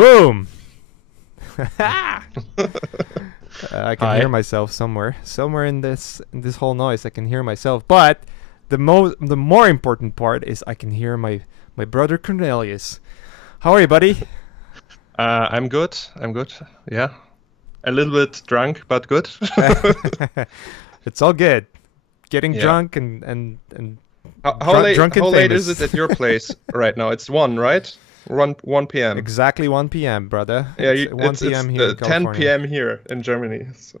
Boom! I can Hi. hear myself somewhere in this whole noise. I can hear myself, but the more important part is I can hear my brother Cornelius. How are you, buddy? I'm good. Yeah. A little bit drunk, but good. It's all good. Getting Yeah. drunk and How late? drunk and How late famous. is it at your place right now? It's 1, right? 1 p.m. Exactly 1 p.m., brother. Yeah, It's 1 p.m. here in 10 California. p.m. here in Germany. So-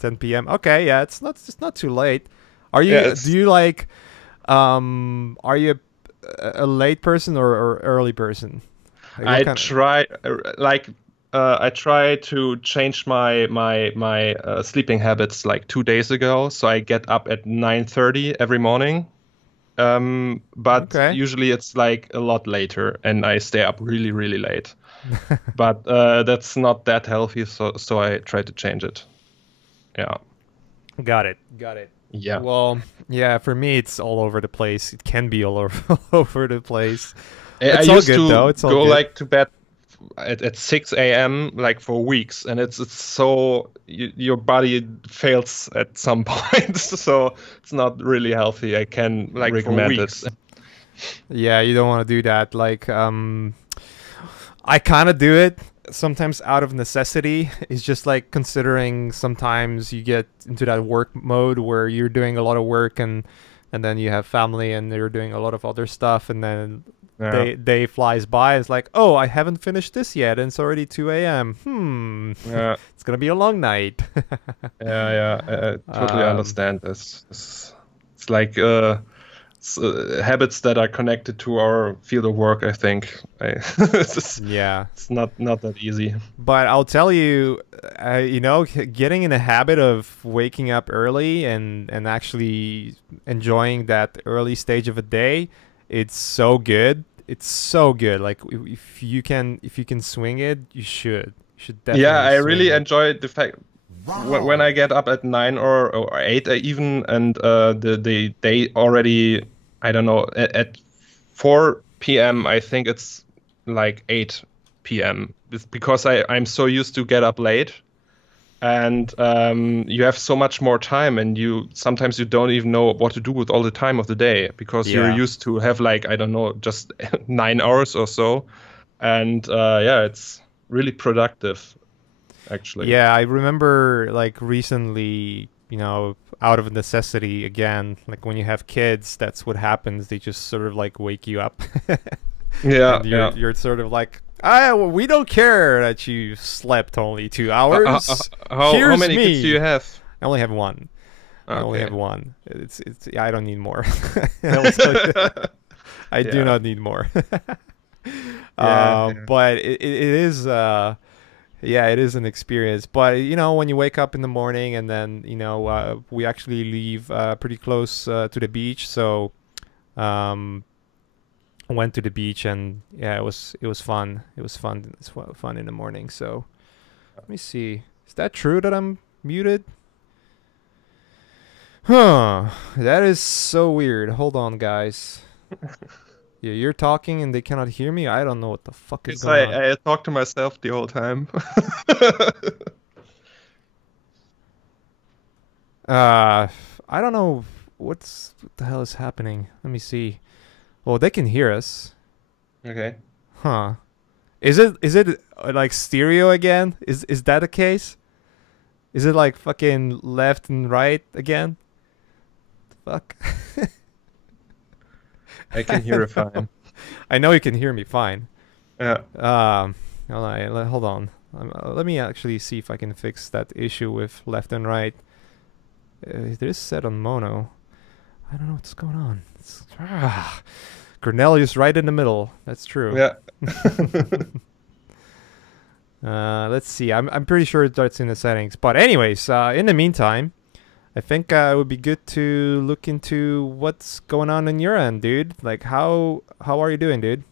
10 p.m. Okay, yeah, it's not too late. Are you? Yeah, it's- Do you like? Are you a late person or early person? Like, what I kind- try I try to change my sleeping habits like 2 days ago. So I get up at 9:30 every morning. But Okay. usually it's like a lot later, and I stay up really, really late. But that's not that healthy, so I try to change it. Yeah. Got it. Yeah. Well, yeah, for me it's all over the place. It can be all over the place. I It's all used good to though. It's all go good. like to bed at 6 a.m. like for weeks, and it's so your body fails at some point, so it's not really healthy. I can Like, for recommend weeks. it. Yeah, you don't want to do that. Like, I kind of do it sometimes out of necessity. It's just like considering sometimes you get into that work mode where you're doing a lot of work and then you have family and you're doing a lot of other stuff, and then Yeah. day flies by. It's like, oh, I haven't finished this yet, and it's already 2 a.m. Yeah, It's gonna be a long night. yeah. I totally Um, understand this. It's like habits that are connected to our field of work. I think Yeah. it's not that easy. But I'll tell you, getting in a habit of waking up early and actually enjoying that early stage of a day, it's so good. It's so good. Like if you can swing it, you should. You should definitely. Yeah, I swing really it. enjoy the fact when I get up at 9 or 8 even, and the day already, I don't know, at 4 p.m. I think it's like 8 p.m. It's because I'm so used to get up late, and you have so much more time, and sometimes you don't even know what to do with all the time of the day because you're Yeah. used to have like, I don't know, just 9 hours or so, and yeah, it's really productive actually. Yeah, I remember like recently, out of necessity again, like when you have kids, that's what happens. They just sort of like wake you up. Yeah, And you're sort of like, we don't care that you slept only 2 hours. How Here's many me. kids do you have? I only have one. I only Okay. have one. It's I don't need more. I always tell you, I do Yeah. not need more. Yeah. But it is yeah, it is an experience. But when you wake up in the morning and then we actually leave pretty close to the beach, so I went to the beach and yeah, it was fun. It was fun. It's fun in the morning. So let me see. Is that true that I'm muted? Huh. That is so weird. Hold on, guys. Yeah, you're talking and they cannot hear me. I don't know what the fuck is Because going on. I talk to myself the whole time. I don't know what the hell is happening. Let me see. Well, they can hear us. Okay. Huh. Is it like stereo again? Is that the case? Is it like fucking left and right again? Fuck. I can hear it fine. I know you can hear me fine. Yeah. Hold on. Let me actually see if I can fix that issue with left and right. It is set on mono. I don't know what's going on. Cornelius right in the middle. That's true. Yeah. Let's see. I'm pretty sure that's in the settings. But anyways, in the meantime, I think it would be good to look into what's going on your end, dude. Like how are you doing, dude?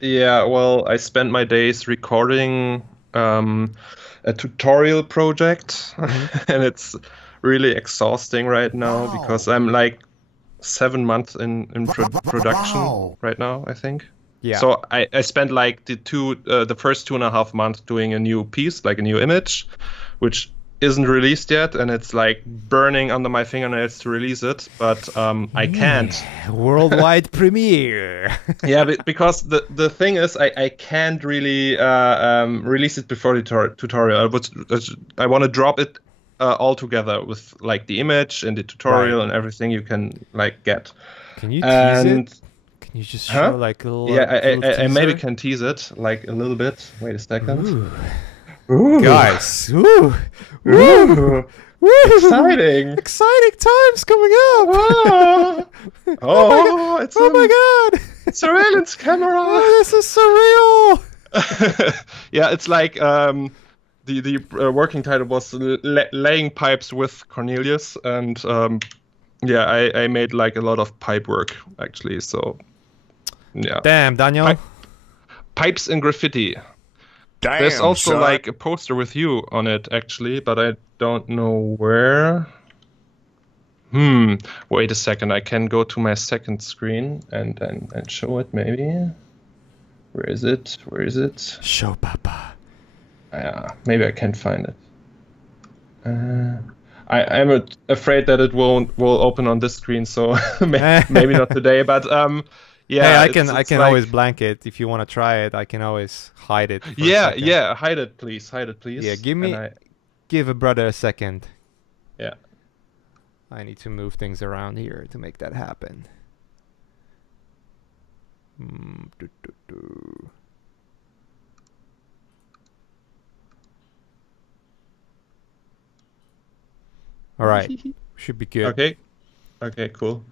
Yeah, well, I spent my days recording a tutorial project, and it's really exhausting right now because I'm like 7 months in production right now, I think. Yeah. So I spent like the first 2.5 months doing a new piece, like a new image, which isn't released yet, and it's like burning under my fingernails to release it, but I can't. Worldwide premiere. Yeah, because the thing is, I can't really release it before the tutorial. I want to drop it all together with like the image and the tutorial and everything you can like get. Can you tease it? Can you just show Huh? like a little? Yeah, I maybe teaser? can tease it like a little bit. Wait a second. Ooh. Ooh. Guys, woo, Ooh. woo, woo! Exciting! Exciting times coming up! Oh, oh, it's oh my god! surveillance camera! Oh, this is surreal! Yeah, it's like the working title was laying pipes with Cornelius, and yeah, I made like a lot of pipe work actually. So yeah. Damn, Daniel. Pipes in graffiti. Damn, There's also son. like a poster with you on it actually, but I don't know where. Wait a second. I can go to my second screen and show it maybe. Where is it? Where is it? Show Papa. Yeah, maybe I can't find it. I'm afraid that it will open on this screen, so maybe not today. But yeah, hey, I can like... always blank it if you want to try it. I can always hide it. Yeah, hide it, please. Hide it, please. Yeah, give a brother a second. Yeah. I need to move things around here to make that happen. All right, should be good. Okay, cool.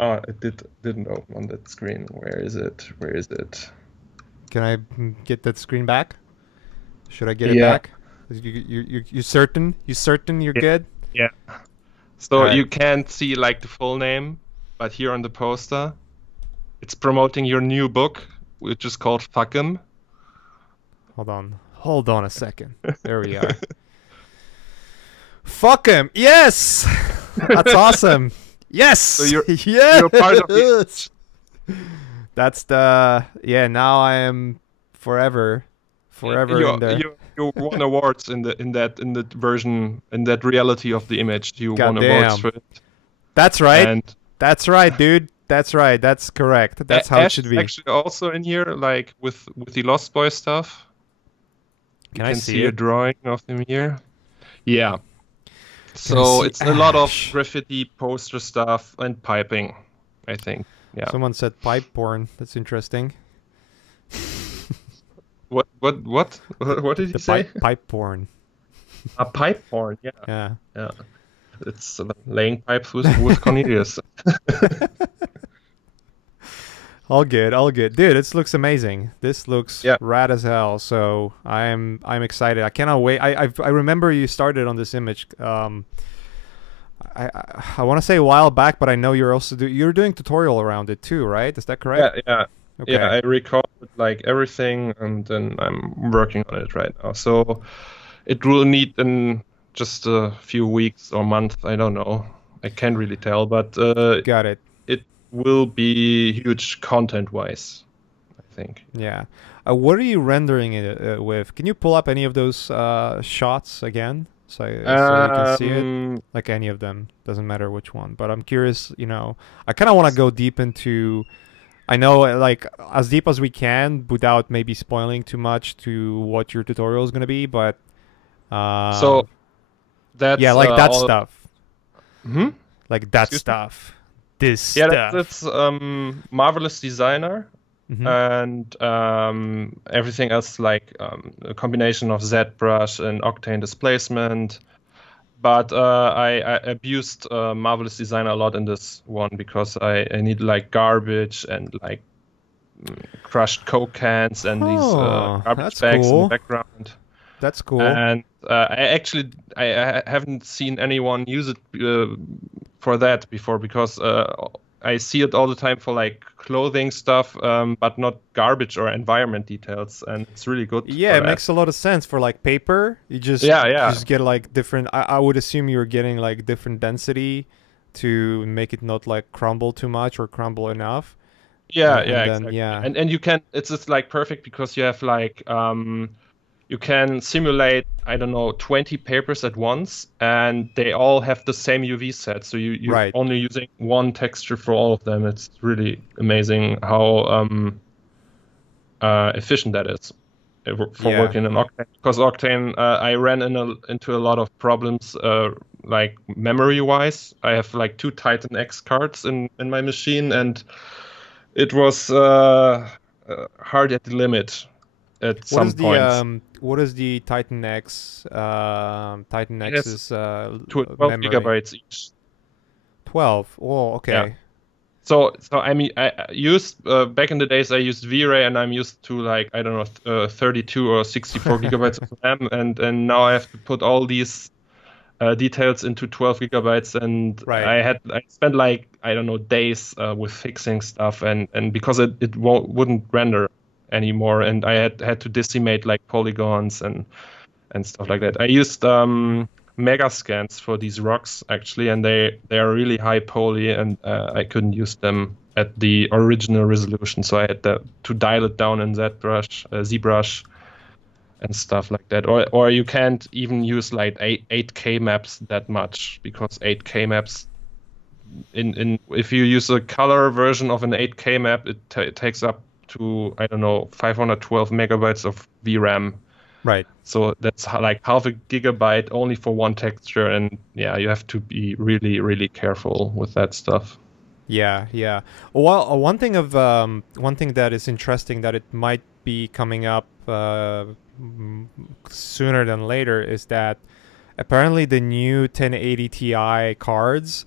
Oh, it didn't open on that screen. Where is it? Where is it? Can I get that screen back? Should I get it back? You certain? You certain you're good? Yeah. So right. You can't see like the full name, but here on the poster, it's promoting your new book, which is called Fuck 'em. Hold on a second. There we are. Fuck 'em. Yes, that's awesome. Yes. So you're yes. part of it. That's the Now I am forever in there. You won awards in that version, in that reality of the image. You won awards for it. That's right. And that's right, dude. That's right. That's correct. That's how it should be. Actually, also in here, like with the Lost Boy stuff. Can you I can see a drawing of him here? Yeah. So it's a lot of graffiti, poster stuff, and piping, I think. Yeah. Someone said pipe porn. That's interesting. What did you say? Pipe porn. A pipe porn, yeah. Yeah. Yeah. It's laying pipes with Cornelius. All good. Dude, this looks amazing. This looks rad as hell. So I'm excited. I cannot wait. I remember you started on this image. I want to say a while back, but I know you're doing tutorial around it too, right? Is that correct? Yeah. Okay. Yeah, I recorded like everything, and then I'm working on it right now. So it will need in just a few weeks or month. I don't know. I can't really tell, but got it. It will be huge content-wise, I think. Yeah. What are you rendering it with? Can you pull up any of those shots again, so you can see it? Like any of them, doesn't matter which one. But I'm curious. I kind of want to go deep into. I know, like, as deep as we can without maybe spoiling too much to what your tutorial is going to be, but... so, that's... Yeah, like that stuff. Hmm? Like that stuff. This stuff. Yeah, that's Marvelous Designer, and everything else, like a combination of ZBrush and Octane Displacement. But I abused Marvelous Designer a lot in this one because I need like garbage and like crushed Coke cans and these garbage bags in the background. That's cool. And I haven't seen anyone use it for that before because I see it all the time for like clothing stuff, but not garbage or environment details, and it's really good. Yeah, it makes a lot of sense for like paper. You just just get like different. I would assume you're getting like different density to make it not like crumble too much or crumble enough. Yeah, yeah, and then exactly. yeah, And you can, it's just like perfect because you have like you can simulate, I don't know, 20 papers at once, and they all have the same UV set. So you're right. only using one texture for all of them. It's really amazing how efficient that is for Yeah. working in Octane. Because Octane, I ran into a lot of problems, like memory-wise. I have like two Titan X cards in my machine, and it was hard at the limit at some points. What is the Titan X Titan It has X's 12 memory? gigabytes each. 12. Oh, Yeah. okay. So I mean, I used back in the days I used V-Ray, and I'm used to like, I don't know, 32 or 64 gigabytes of RAM, and now I have to put all these details into 12 gigabytes, and Right. I spent like, I don't know, days with fixing stuff, and because it wouldn't render anymore, and I had to decimate like polygons and stuff like that. I used mega scans for these rocks actually, and they are really high poly, and I couldn't use them at the original resolution, so I had to dial it down in ZBrush, and stuff like that. Or you can't even use like 8K maps that much, because 8K maps in if you use a color version of an 8K map, it takes up to, I don't know, 512 megabytes of VRAM. Right. So that's like half a gigabyte only for one texture, and yeah, you have to be really, really careful with that stuff. Yeah, yeah. Well, one thing that is interesting that it might be coming up sooner than later is that apparently the new 1080 Ti cards,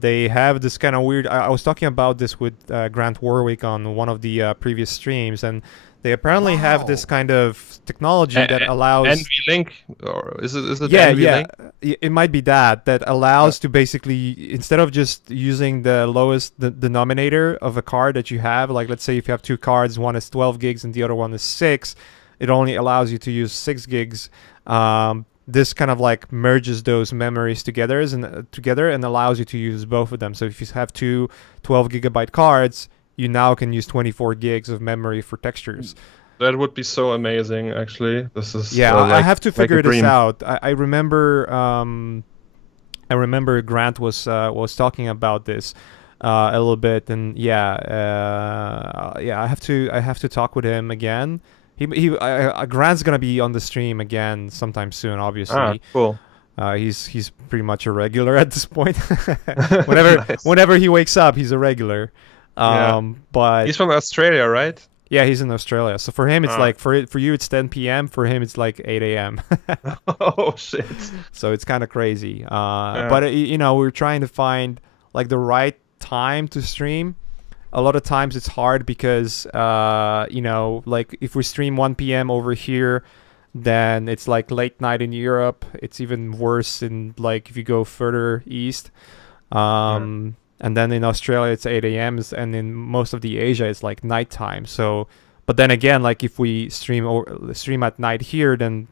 they have this kind of weird. I was talking about this with Grant Warwick on one of the previous streams, and they apparently have this kind of technology that allows. NVLink, or is it Yeah, yeah. NVLink? It might be that allows to basically, instead of just using the lowest denominator of a card that you have, like let's say if you have two cards, one is 12 gigs and the other one is 6, it only allows you to use 6 gigs. This kind of like merges those memories together and allows you to use both of them. So if you have two 12 gigabyte cards, you now can use 24 gigs of memory for textures. That would be so amazing, actually. This is Yeah, I like have to like a figure this dream. out. I remember Grant was talking about this a little bit, and yeah, I have to talk with him again. Grant's gonna be on the stream again sometime soon, Ah, obviously. cool. He's pretty much a regular at this point. Nice. Whenever he wakes up, he's a regular. Yeah. But He's from Australia, right? yeah, he's in Australia. So for him, it's Ah. like for you, it's 10 p.m. For him, it's like 8 a.m. Oh shit. So it's kind of crazy. Yeah. But you know, we're trying to find like the right time to stream. A lot of times it's hard because you know, like if we stream 1 p.m. over here, then it's like late night in Europe. It's even worse in like if you go further east. Yeah. And then in Australia it's 8 a.m. and in most of the Asia it's like nighttime. So, but then again, like if we stream at night here, then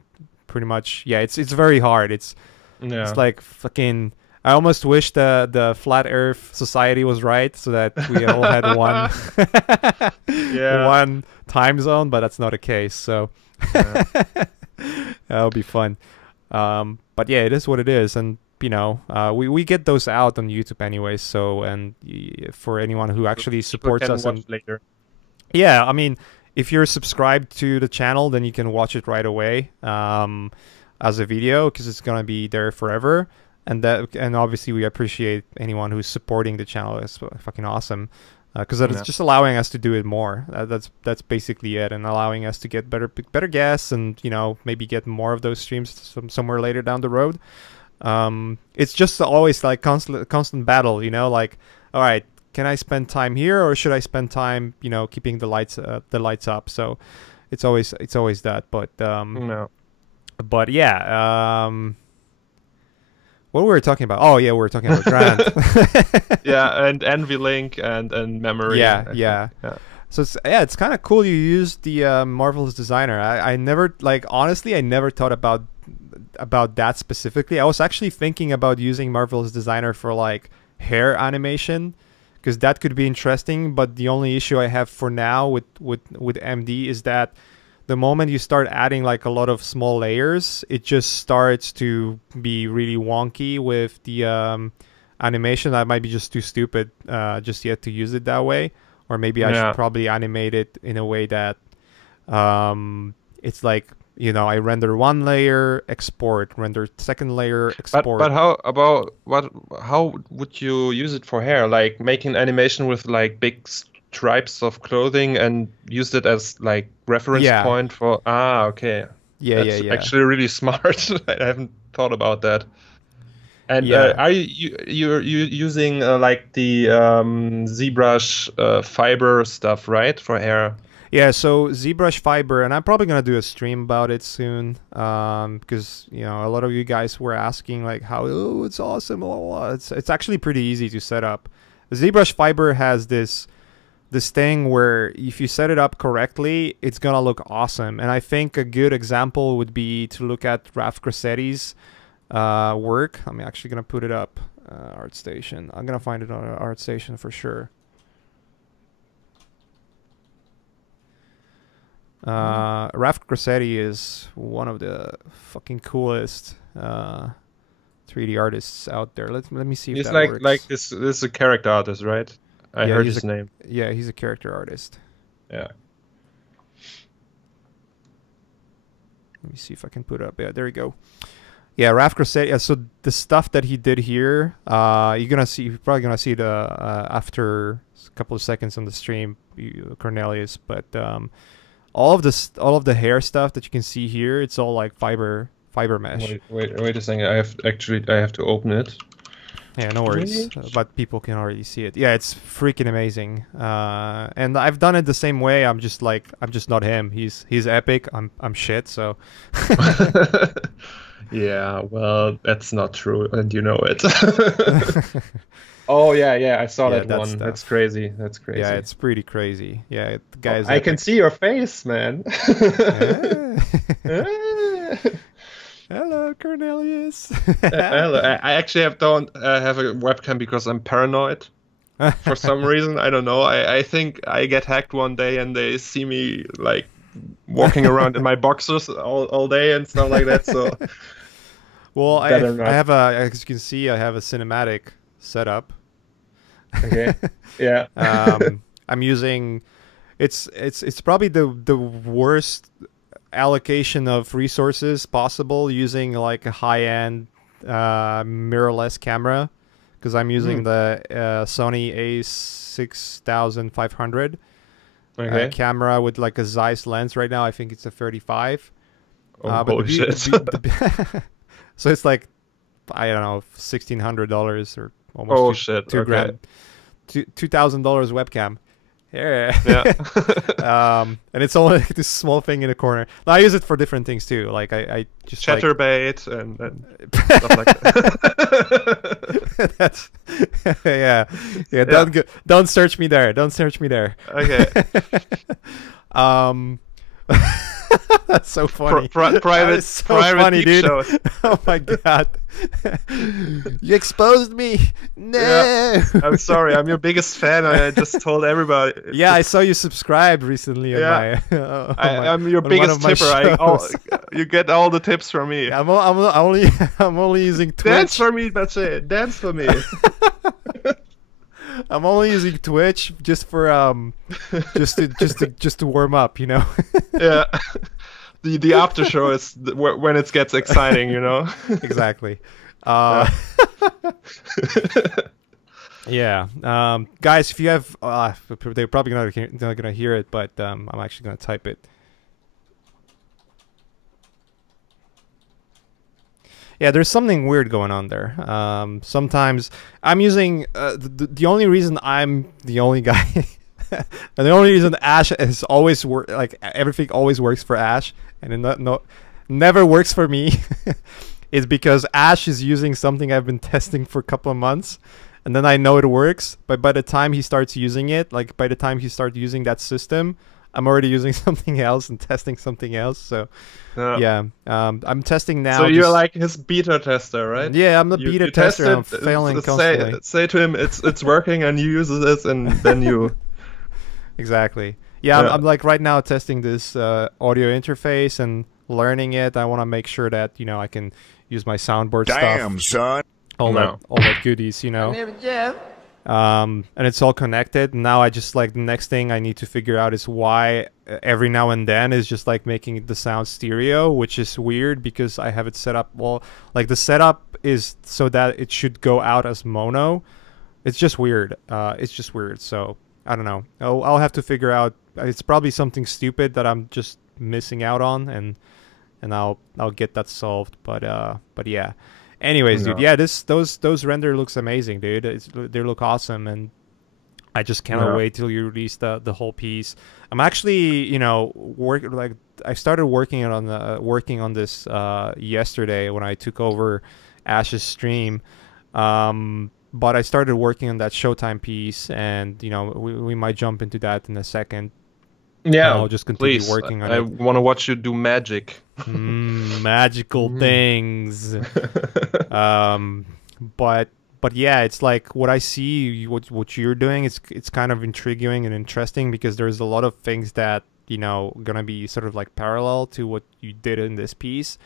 pretty much yeah, it's very hard. It's Yeah. like fucking. I almost wish the flat Earth society was right, so that we all had one Yeah. one time zone, but that's not the case. So Yeah. that would be fun. But yeah, it is what it is, and you know, we get those out on YouTube anyways. So and for anyone who actually People supports can us, watch and later. yeah, I mean, if you're subscribed to the channel, then you can watch it right away as a video because it's gonna be there forever. And obviously we appreciate anyone who's supporting the channel. It's fucking awesome because it's Yeah. just allowing us to do it more. That's basically it, and allowing us to get better guests, and you know maybe get more of those streams somewhere later down the road. It's just always like constant battle, you know, like all right, can I spend time here or should I spend time, you know, keeping the lights up? So it's always that. No. But yeah, what were we talking about? Oh yeah, we were talking about Grant. Yeah, and NVLink and memory. Yeah, I yeah. think. Yeah. So it's kind of cool you used the Marvelous Designer. I never like honestly I never thought about that specifically. I was actually thinking about using Marvelous Designer for like hair animation because that could be interesting. But the only issue I have for now with MD is that the moment you start adding like a lot of small layers, it just starts to be really wonky with the animation. I might be just too stupid just yet to use it that way, or maybe I should probably animate it in a way that it's like, you know, I render one layer, export, render second layer, export. But how about how would you use it for hair? Like making animation with like big stripes of clothing and use it as like reference point for okay. That's actually really smart. I haven't thought about that. And are you're using like the ZBrush fiber stuff, right, for hair? Yeah, so ZBrush Fiber, and I'm probably gonna do a stream about it soon, because you know a lot of you guys were asking like how it's awesome. Blah, blah, blah. It's actually pretty easy to set up. ZBrush Fiber has this thing where if you set it up correctly, it's gonna look awesome. And I think a good example would be to look at Raf Grassetti's work. I'm actually gonna put it up. ArtStation. I'm gonna find it on ArtStation for sure. Raf Grassetti is one of the fucking coolest 3D artists out there. Let me see if he's that like works. like this is a character artist, right? I heard his name. Yeah, he's a character artist. Yeah. Let me see if I can put it up. Yeah, there we go. Yeah, Raf Grassetti. Yeah, so the stuff that he did here, you're probably gonna see it after a couple of seconds on the stream, Cornelius. But all of the hair stuff that you can see here, it's all like fiber mesh. Wait a second. I have to open it. Yeah, no worries. But people can already see it. Yeah, it's freaking amazing. And I've done it the same way. I'm just not him. He's epic. I'm shit. So. Yeah, well, that's not true, and you know it. Oh yeah, I saw that one. That's crazy. That's crazy. Yeah, it's pretty crazy. Yeah, the guy's. I can see your face, man. Hello, Cornelius. Hello. I actually don't have a webcam because I'm paranoid. For some reason, I don't know. I think I get hacked one day and they see me like walking around in my boxers all day and stuff like that. So. Well, I have as you can see, I have a cinematic setup. Okay. Yeah. I'm using, it's probably the worst allocation of resources possible using like a high-end mirrorless camera, because I'm using the Sony a6500 camera with like a Zeiss lens right now. I think it's a 35. Holy shit. So it's like, I don't know, $1,600 or almost two grand, $2,000 webcam. Yeah. And it's only like this small thing in the corner. Now, I use it for different things too. Like I just chatterbait and stuff like that. That's Don't search me there. Don't search me there. Okay. That's so funny. Private funny, dude. Shows. Oh my god. You exposed me. No. Yeah. I'm sorry. I'm your biggest fan. I just told everybody. Yeah, I saw you subscribed recently. Yeah. I'm your biggest tipper. You get all the tips from me. I'm only using Twitch. Dance for me, Maciej. Dance for me. I'm only using Twitch just for just to warm up, you know. Yeah. The after show is when it gets exciting, you know. Exactly. Yeah. Guys, if you have, they're probably not gonna hear it, but I'm actually gonna type it. Yeah, there's something weird going on there. Sometimes I'm using the only reason I'm the only guy, and the only reason Ash has always worked, like everything always works for Ash, and it never works for me, is because Ash is using something I've been testing for a couple of months, and then I know it works. But by the time he starts using it, like by the time he starts using that system, I'm already using something else and testing something else. So yeah, I'm testing now. So you're like his beta tester, right? Yeah, I'm the beta tester. I'm failing constantly. Say to him it's working, and you use this, and then you. Exactly. Yeah, I'm like right now testing this audio interface and learning it. I want to make sure that I can use my soundboard stuff. Damn, son. All that goodies, and it's all connected. Now I just like the next thing I need to figure out is why every now and then is just like making the sound stereo, which is weird because I have it set up. Well, like the setup is so that it should go out as mono. It's just weird. So I don't know. I'll have to figure out. It's probably something stupid that I'm just missing out on, and I'll get that solved. But yeah. Anyways, dude, yeah, those render looks amazing, dude. They look awesome, and I just cannot wait till you release the whole piece. I'm actually, I started working on this yesterday when I took over Ash's stream. But I started working on that Showtime piece, and we might jump into that in a second. Yeah, I'll just continue working on it. I want to watch you do magic. Magical things. But yeah, it's like what I see, what you're doing. It's kind of intriguing and interesting because there's a lot of things that gonna be sort of like parallel to what you did in this piece.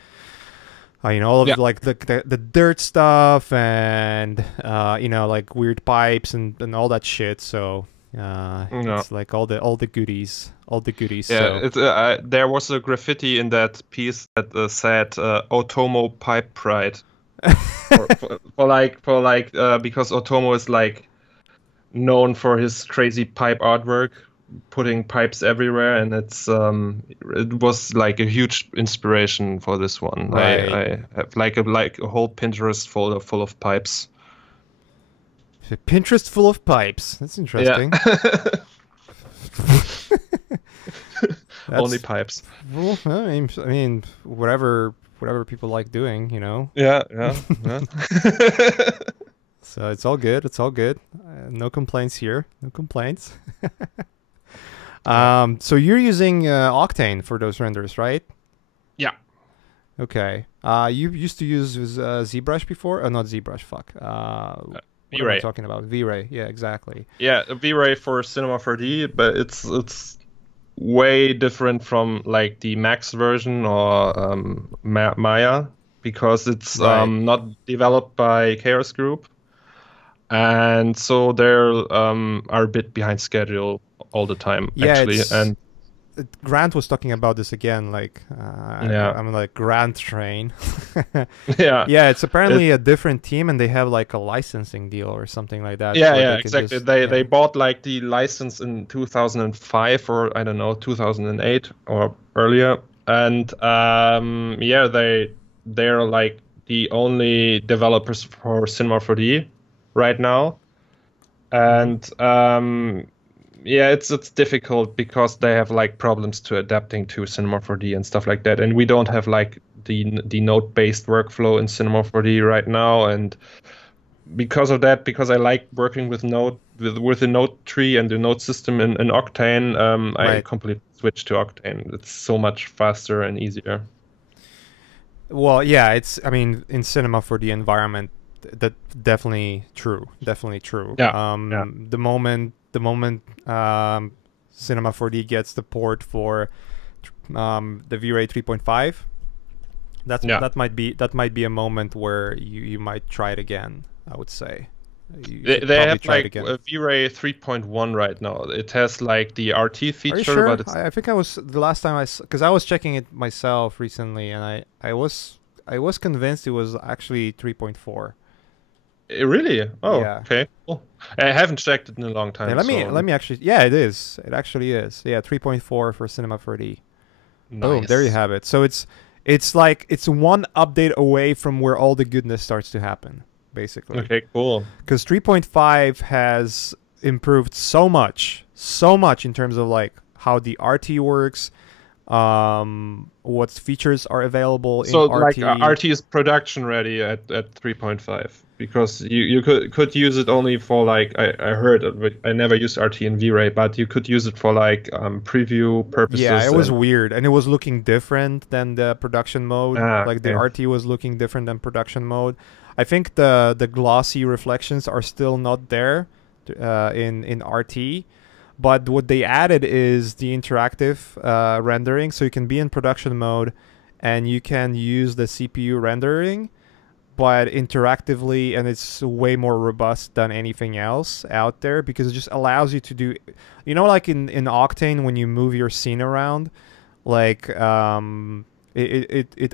All of like the dirt stuff and like weird pipes and all that shit. So it's like all the goodies. Yeah, so. There was a graffiti in that piece that said "Otomo Pipe Pride," because Otomo is like known for his crazy pipe artwork, putting pipes everywhere, and it was like a huge inspiration for this one. Right. I have like a whole Pinterest folder full of pipes. Pinterest full of pipes. That's interesting. Yeah. Only pipes. Well, I mean, whatever people like doing, Yeah. So it's all good. No complaints here. No complaints. So you're using Octane for those renders, right? Yeah. Okay. You used to use ZBrush before? Oh, not ZBrush. Fuck. What am I talking about? V-Ray. Yeah, exactly. Yeah, V-Ray for Cinema 4D, but it's way different from like the Max version or Maya because it's not developed by Chaos Group, and so they're are a bit behind schedule all the time. Yeah, actually, and Grant was talking about this again. Like, I'm like Grant train. Yeah, it's apparently a different team, and they have like a licensing deal or something like that. Yeah, exactly. They bought like the license in 2005 or I don't know 2008 or earlier, and they're like the only developers for Cinema 4D right now, and yeah, it's difficult because they have like problems to adapting to Cinema 4D and stuff like that, and we don't have like the node-based workflow in Cinema 4D right now, and because of that, because I like working with the node tree and the node system in Octane, I completely switched to Octane. It's so much faster and easier. Well, yeah, in Cinema 4D environment, that definitely true. Yeah. The moment Cinema 4D gets the port for the V-Ray 3.5, that might be a moment where you might try it again. I would say they have like a V-Ray 3.1 right now. It has like the RT feature. Are you sure? But it's... I think I was the last time because I was checking it myself recently, and I was convinced it was actually 3.4. Really? Oh, yeah. Okay. Cool. I haven't checked it in a long time. Yeah, let me actually. Yeah, it is. It actually is. Yeah, 3.4 for Cinema 4D. Nice. Boom! There you have it. So it's like it's one update away from where all the goodness starts to happen, basically. Okay, cool. Because 3.5 has improved so much in terms of like how the RT works, What features are available in So like RT. RT is production ready at 3.5 because you could use it only for like I heard I never used RT in V-Ray, but you could use it for like preview purposes. Yeah, it was weird, and it was looking different than the production mode. Like the okay. RT was looking different than production mode. I think the glossy reflections are still not there in RT, but what they added is the interactive rendering, so you can be in production mode, and you can use the CPU rendering, but interactively, and it's way more robust than anything else out there because it just allows you to do, you know, like in Octane when you move your scene around, like it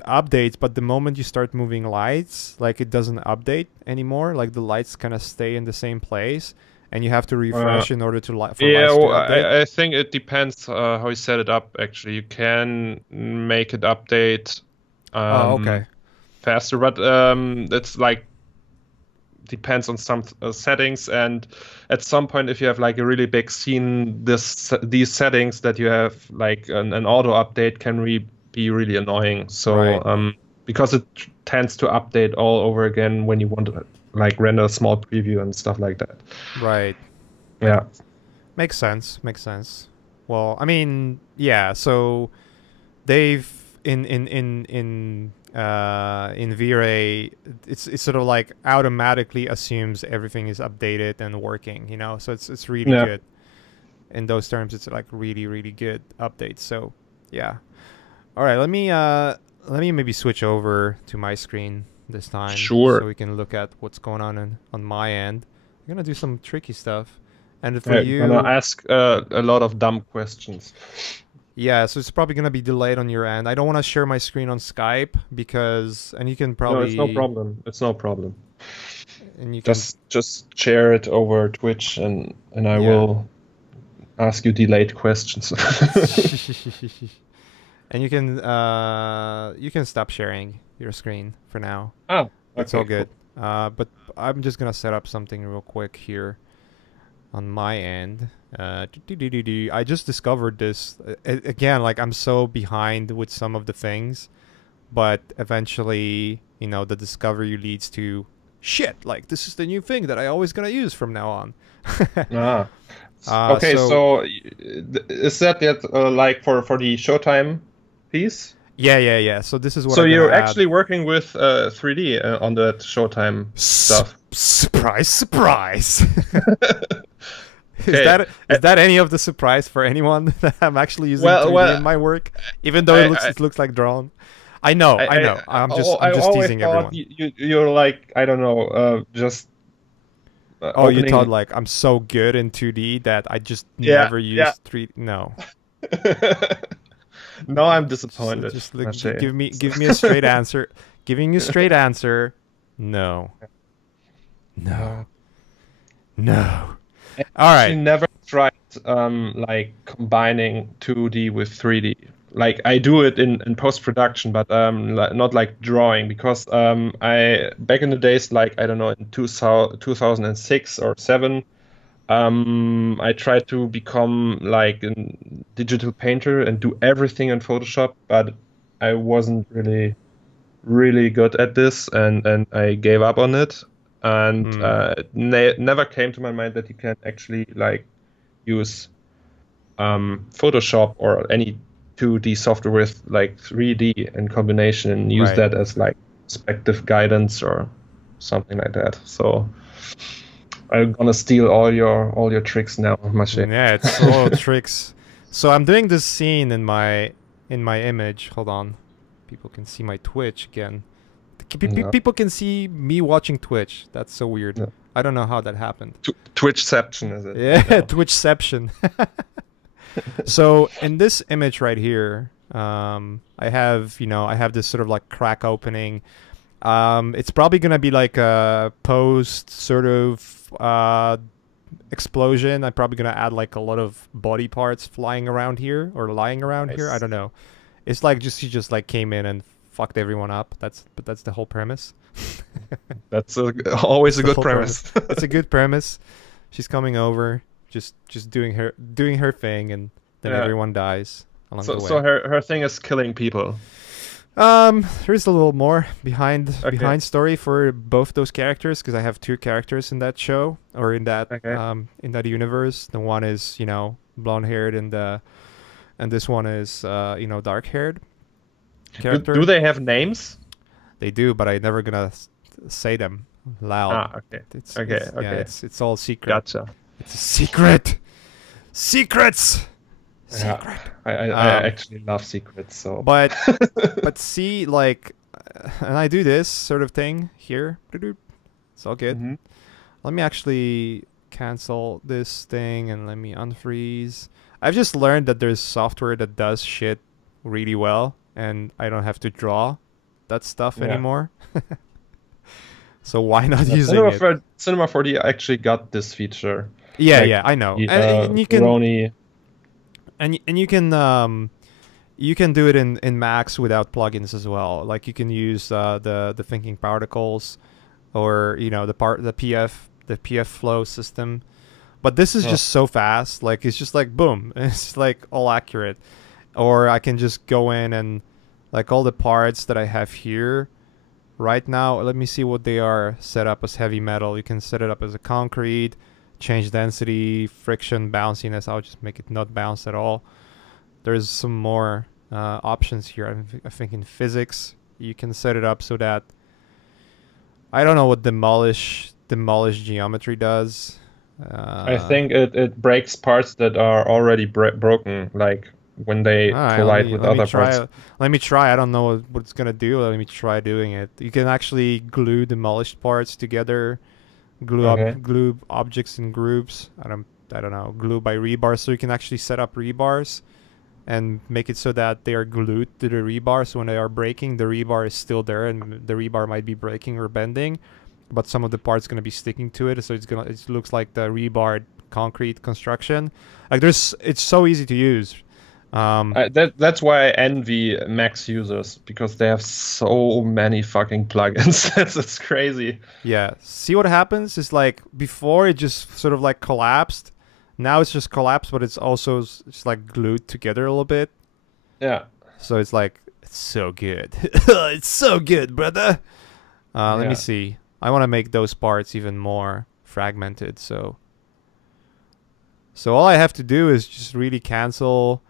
updates, but the moment you start moving lights, like it doesn't update anymore. Like the lights kind of stay in the same place, and you have to refresh in order to for lights to update. I think it depends how you set it up. Actually, you can make it update. Okay. Faster, but it's like depends on some settings, and at some point if you have like a really big scene, these settings that you have like an auto update can be really annoying. So Right. because it tends to update all over again when you want to like render a small preview and stuff like that. Right. Yeah. Makes sense. Makes sense. Well, I mean, yeah. So they've in V-Ray, it's sort of like automatically assumes everything is updated and working. You know, so it's really Yeah. good. In those terms, it's like really good updates. So yeah. All right. Let me maybe switch over to my screen this time, Sure. so we can look at what's going on my end. I'm gonna do some tricky stuff, and for I'm gonna you, ask a lot of dumb questions. yeah. So it's probably gonna be delayed on your end. I don't want to share my screen on Skype because, and you can No, probably, it's no problem. It's no problem. and you can, Just share it over Twitch, and I yeah. will ask you delayed questions. And you can stop sharing your screen for now. Oh, It's okay, all good. cool. But I'm just gonna set up something real quick here on my end. I just discovered this again. Like I'm so behind with some of the things, but eventually, you know, the discovery leads to shit. Like this is the new thing that I always gonna use from now on. Ah. Okay, so is that like for the Showtime piece? Yeah. So this is what So I'm you're gonna add. actually working with 3D on that Showtime stuff. Surprise, surprise. Okay. Is that any of the surprise for anyone that I'm actually using 3D in my work, even though it looks like drawn? I know. I'm just teasing everyone. You're like, I don't know, just Oh, you thought opening. like I'm so good in 2D that I just never used 3D? No. No, I'm disappointed. Just like, Maciej. give me a straight answer. Giving you a straight answer. No. No. All Actually right. never tried like combining 2D with 3D. Like I do it in post production, but not like drawing because I back in the days, like I don't know, in 2006 or 7, I tried to become like a digital painter and do everything in Photoshop, but I wasn't really good at this, and I gave up on it. And never came to my mind that you can actually like use Photoshop or any 2D software with like 3D in combination and use Right. that as like perspective guidance or something like that. So I'm gonna steal all your tricks now, Maciej. Yeah, it's all tricks. So I'm doing this scene in my image. Hold on. People can see my Twitch again. Yeah. People can see me watching Twitch. That's so weird. Yeah. I don't know how that happened. Twitchception, is it? Yeah, No. Twitchception. So in this image right here, I have this sort of like crack opening. It's probably gonna be like a post sort of explosion. I'm probably gonna add like a lot of body parts flying around here or lying around here. I Nice. don't know. It's like he just like came in and fucked everyone up. That's the whole premise. That's always a The good whole premise. It's a good premise. She's coming over, just doing her thing, and then Yeah. everyone dies. along So the so way. her thing is killing people. There's a little more Okay. behind story for both those characters because I have two characters in that show or Okay. in that universe. The one is blonde haired and this one is dark haired Do character. they have names? They do, but I never gonna say them loud. Ah, okay. Okay, It's yeah, okay. it's all secret. Gotcha. It's a secret. Secrets. Yeah. Secret. I Um, actually love secrets, so but see, like, and I do this sort of thing here. It's all good. hmm Let me actually cancel this thing and let me unfreeze. I've just learned that there's software that does shit really well, and I don't have to draw that stuff Yeah. anymore. So why not Yeah, using it? Cinema 4D actually got this feature. Yeah, Like yeah, I know. the And you can Roni. you can do it in Max without plugins as well. Like you can use the thinking particles or the PF flow system. But this is Oh, just so fast. Like it's just like boom. It's like all accurate. Or I can just go in and like all the parts that I have here right now, let me see what they are set up as heavy metal. You can set it up as a concrete, change density, friction, bounciness. I'll just make it not bounce at all. There's some more options here. I think in physics you can set it up so that I don't know what demolish geometry does. I Uh, think it breaks parts that are already broken, like when they all right, collide with let me other parts. try. Let me try. I don't know what it's gonna do. Let me try doing it. You can actually glue demolished parts together, Okay. glue objects in groups. I don't know. Glue by rebar, so you can actually set up rebars and make it so that they are glued to the rebar. So when they are breaking, the rebar is still there, and the rebar might be breaking or bending, but some of the parts gonna be sticking to it. So it looks like the rebar concrete construction. Like it's so easy to use. That's why I envy Max users because they have so many fucking plugins. That's crazy. Yeah. See what happens is like before it just sort of like collapsed. Now it's just collapsed, but it's also just like glued together a little bit. Yeah. So it's like it's so good. It's so good, brother. Let me Yeah. see. I want to make those parts even more fragmented. So all I have to do is just really cancel,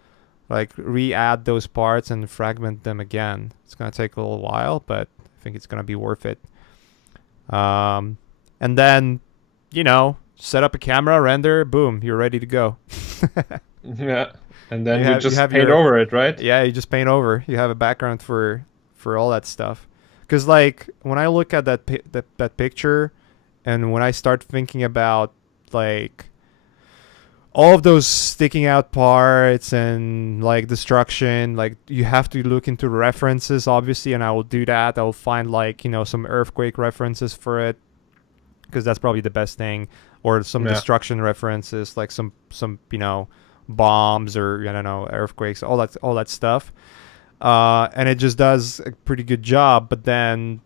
like re-add those parts and fragment them again. It's gonna take a little while, but I think it's gonna be worth it. Um, and then, set up a camera, render, boom, you're ready to go. Yeah. And You then you have you just have paint your over it, right? yeah, you just paint over. You have a background for all that stuff. Cause like when I look at that picture, and when I start thinking about like all of those sticking out parts and like destruction, like you have to look into references obviously, and I will do that. I'll find like some earthquake references for it because that's probably the best thing, or some Yeah. destruction references like some bombs or I don't know earthquakes, all that stuff. And it just does a pretty good job. But then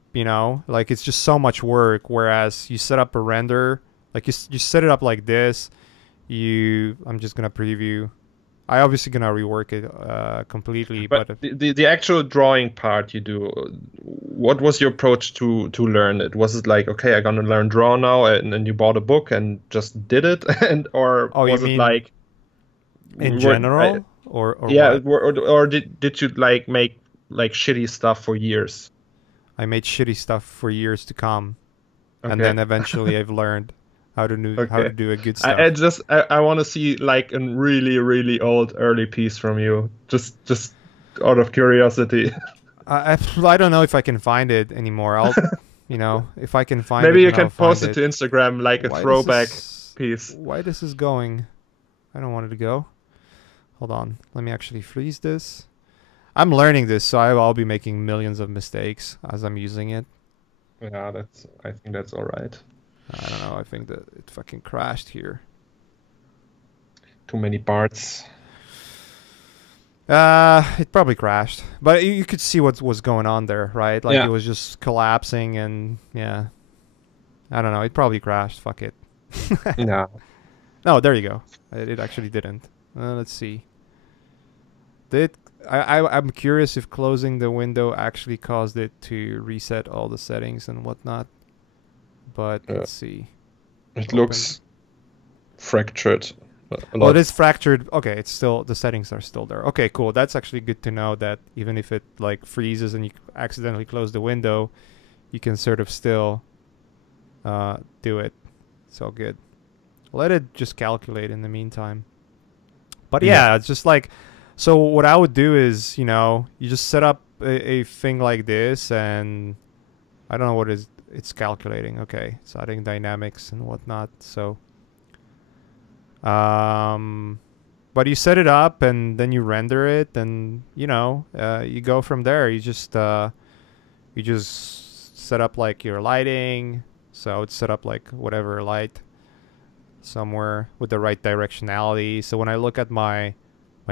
like it's just so much work. Whereas you set up a render, like you set it up like this. I'm just gonna preview. I obviously gonna rework it completely, But but the actual drawing part you do, what was your approach to learn it? Was it like, okay, I'm gonna learn draw now, and then you bought a book and just did it, and or oh, you was it mean like, in were, general or yeah, what? or did you like make like shitty stuff for years? I made shitty stuff for years to come, and Okay, then eventually I've learned how to okay. do a good I stuff. just I want to see like a really really old early piece from you, just out of curiosity. I don't know if I can find it anymore. If I can find Maybe it, you then can I'll find post it it. to Instagram like a throwback piece. Why this is going? I don't want it to go. Hold on. Let me actually freeze this. I'm learning this, so I'll be making millions of mistakes as I'm using it. Yeah, I think that's all right. I don't know. I think that it fucking crashed here. Too many parts. It probably crashed, but you could see what was going on there, right? Like it Yeah. was just collapsing, and yeah, I don't know. It probably crashed. Fuck it. Yeah. No, there you go. It actually didn't. Let's see. Did I'm curious if closing the window actually caused it to reset all the settings and whatnot. But let's see. It looks fractured a Oh, it lot. is fractured. Okay, it's still, the settings are still there. Okay, cool. That's actually good to know that even if it like freezes and you accidentally close the window, you can sort of still do it. It's all good. Let it just calculate in the meantime. But yeah, it's just like, so what I would do is, you just set up a thing like this, and I don't know what it's calculating. Okay, it's adding dynamics and whatnot. So, but you set it up and then you render it, and you go from there. You just set up like your lighting. So I would set up like whatever light somewhere with the right directionality. So when I look at my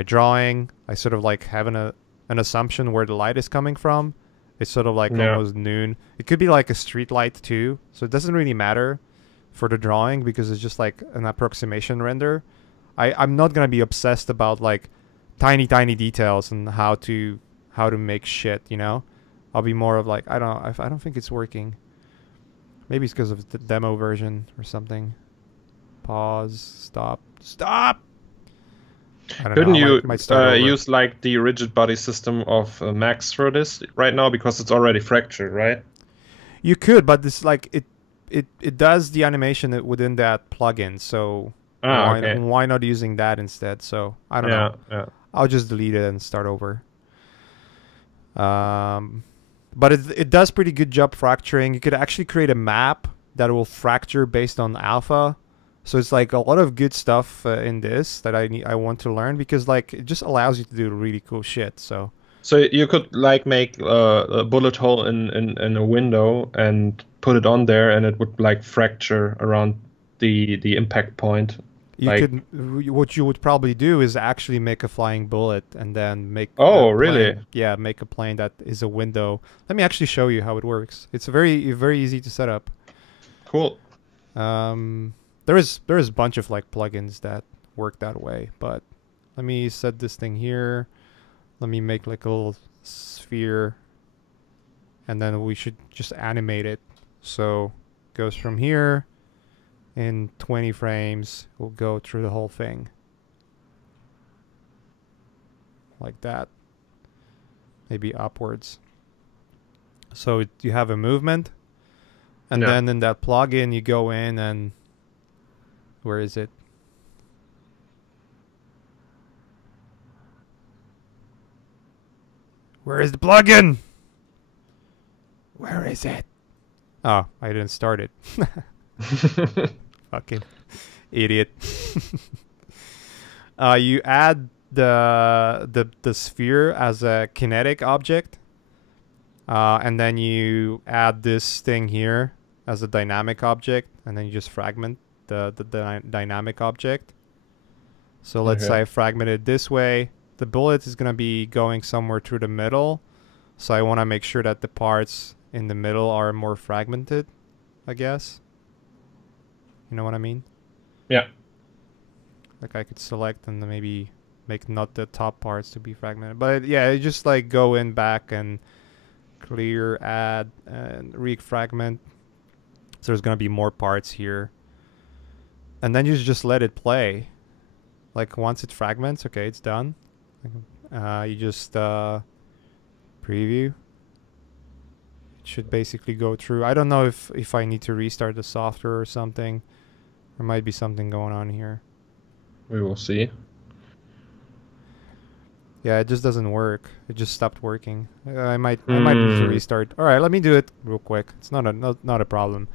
drawing, I sort of like have an assumption where the light is coming from. It's sort of like almost noon. It could be like a street light too. So it doesn't really matter for the drawing because it's just like an approximation render. I'm not gonna be obsessed about like tiny details and how to make shit, I'll be more of like, I don't think it's working. Maybe it's because of the demo version or something. Pause. Stop. Couldn't you use like the rigid body system of Max for this right now, because it's already fractured, right? You could, but this like it does the animation within that plugin, so why not using that instead? So I don't know. Yeah. I'll just delete it and start over. But it does pretty good job fracturing. You could actually create a map that will fracture based on alpha. So it's like a lot of good stuff in this that I want to learn, because like it just allows you to do really cool shit. So you could like make a bullet hole in a window and put it on there, and it would like fracture around the impact point. What you would probably do is actually make a flying bullet and then make really? Yeah, make a plane that is a window. Let me actually show you how it works. It's very easy to set up. Cool. There is a bunch of like plugins that work that way, but let me set this thing here. Let me make like a little sphere, and then we should just animate it. So it goes from here. In 20 frames, we'll go through the whole thing. Like that. Maybe upwards. So you have a movement. And then in that plugin, you go in and... Where is it? Where is the plugin? Where is it? Oh, I didn't start it. Fucking idiot. You add the sphere as a kinetic object, and then you add this thing here as a dynamic object, and then you just fragment the dynamic object. So let's say I fragment it this way. The bullet is gonna be going somewhere through the middle, so I want to make sure that the parts in the middle are more fragmented, I guess. You know what I mean? Yeah. Like I could select and then maybe make not the top parts to be fragmented. But yeah, you just like go in back and clear, add, and refragment. So there's going to be more parts here. And then you just let it play. Like once it fragments, okay, it's done. You just preview. It should basically go through. I don't know if I need to restart the software or something. There might be something going on here. We will see. Yeah, it just doesn't work. It just stopped working. I might need to restart. All right, let me do it real quick. It's not a problem.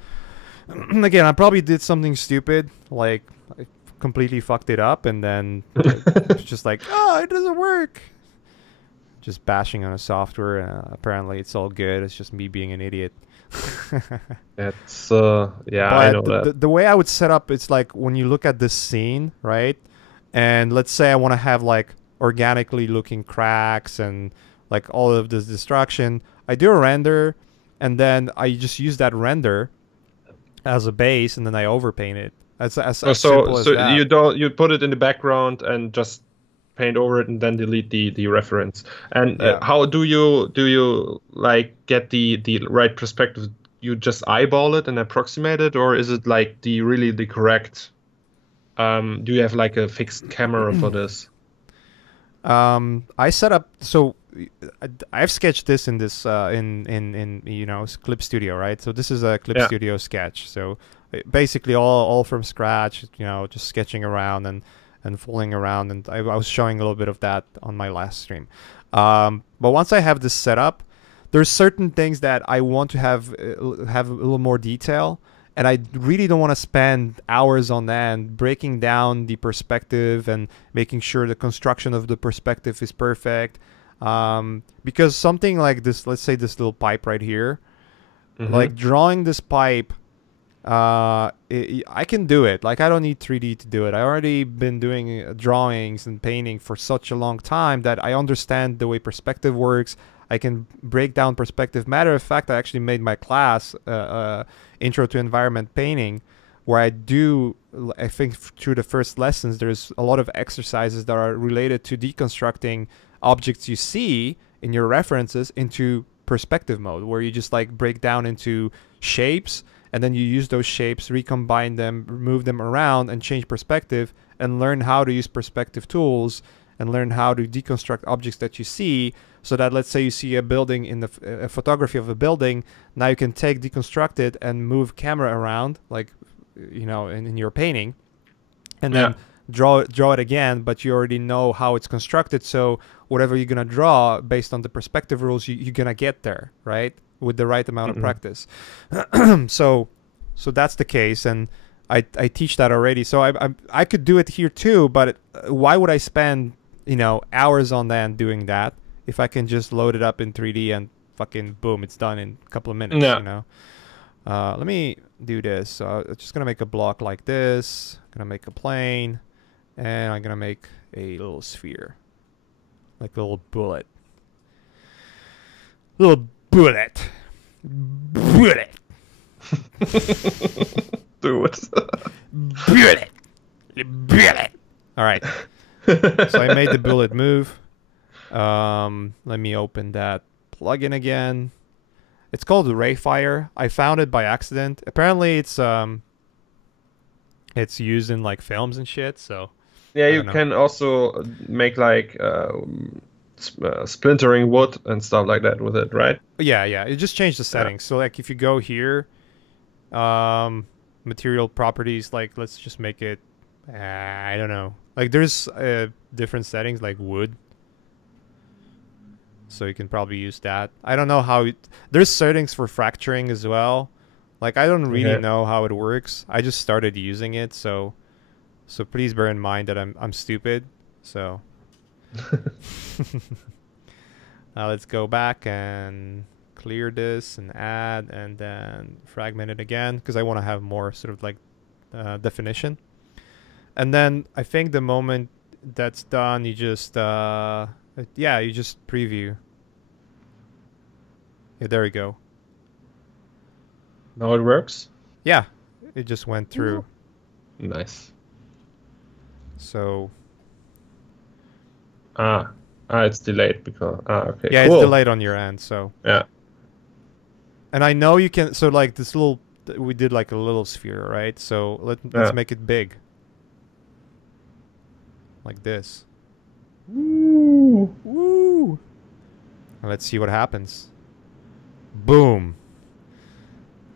Again, I probably did something stupid, like I completely fucked it up, and then it's just like, oh, it doesn't work. Just bashing on a software. Apparently, it's all good. It's just me being an idiot. That's yeah, I know that. The way I would set up, it's like when you look at this scene, right? And let's say I want to have like organically looking cracks and like all of this destruction. I do a render, and then I just use that render as a base, and then I overpaint it. That's as simple as that. You put it in the background and just paint over it and then delete the reference. And Yeah. how do you like get the right perspective? You just eyeball it and approximate it, or is it like the correct? Do you have like a fixed camera for this? I set up so I've sketched this in this in you know Clip Studio, right? So this is a Clip Yeah. Studio sketch. So basically all from scratch, you know, just sketching around and fooling around, and I was showing a little bit of that on my last stream. But once I have this set up, there's certain things that I want to have a little more detail, and I really don't want to spend hours on end breaking down the perspective and making sure the construction of the perspective is perfect. Because something like this, let's say this little pipe right here, Mm-hmm. like drawing this pipe, I can do it. Like I don't need 3D to do it. I already been doing drawings and painting for such a long time that I understand the way perspective works. I can break down perspective. Matter of fact, I actually made my class Intro to Environment Painting, where I do. I think through the first lessons, there's a lot of exercises that are related to deconstructing objects you see in your references into perspective mode, where you just like break down into shapes, and then you use those shapes, recombine them, move them around, and change perspective, and learn how to use perspective tools, and learn how to deconstruct objects that you see, so that let's say you see a building in the a photography of a building, now you can take, deconstruct it, and move camera around, like you know, in your painting, and Yeah. then draw it again, but you already know how it's constructed, so whatever you're gonna draw based on the perspective rules, you're gonna get there, right, with the right amount of Mm-hmm. practice. so so that's the case, and I teach that already, so I could do it here too, but why would I spend, you know, hours on that doing that if I can just load it up in 3D and fucking boom, it's done in a couple of minutes, Yeah. you know? Let me do this. So I'm just gonna make a block like this. Gonna make a plane, and I'm gonna make a little sphere, like a little bullet. Little bullet. Bullet. Do it. Bullet. Bullet. All right. So I made the bullet move. Let me open that plugin again. It's called Rayfire. I found it by accident. Apparently, it's used in like films and shit. So Yeah, I you don't know. can also make like splintering wood and stuff like that with it, right? Yeah, yeah. It just changed the Yeah. settings. So like, if you go here, material properties. Like, let's just make it. I don't know. Like, there's different settings like wood. So you can probably use that. I don't know how there's settings for fracturing as well. Like I don't really Okay. know how it works. I just started using it, so please bear in mind that I'm stupid. So let's go back and clear this and add and then fragment it again because I want to have more sort of like definition. And then I think the moment that's done, you just yeah, you just preview. Yeah, there we go. Now it works. Yeah, it just went through. Nice. So Ah, it's delayed because okay, yeah, it's cool. delayed on your end. So Yeah. and I know you can. So like this little, we did like a little sphere, right? So let's Yeah. make it big, like this. Woo. Woo! Let's see what happens. Boom.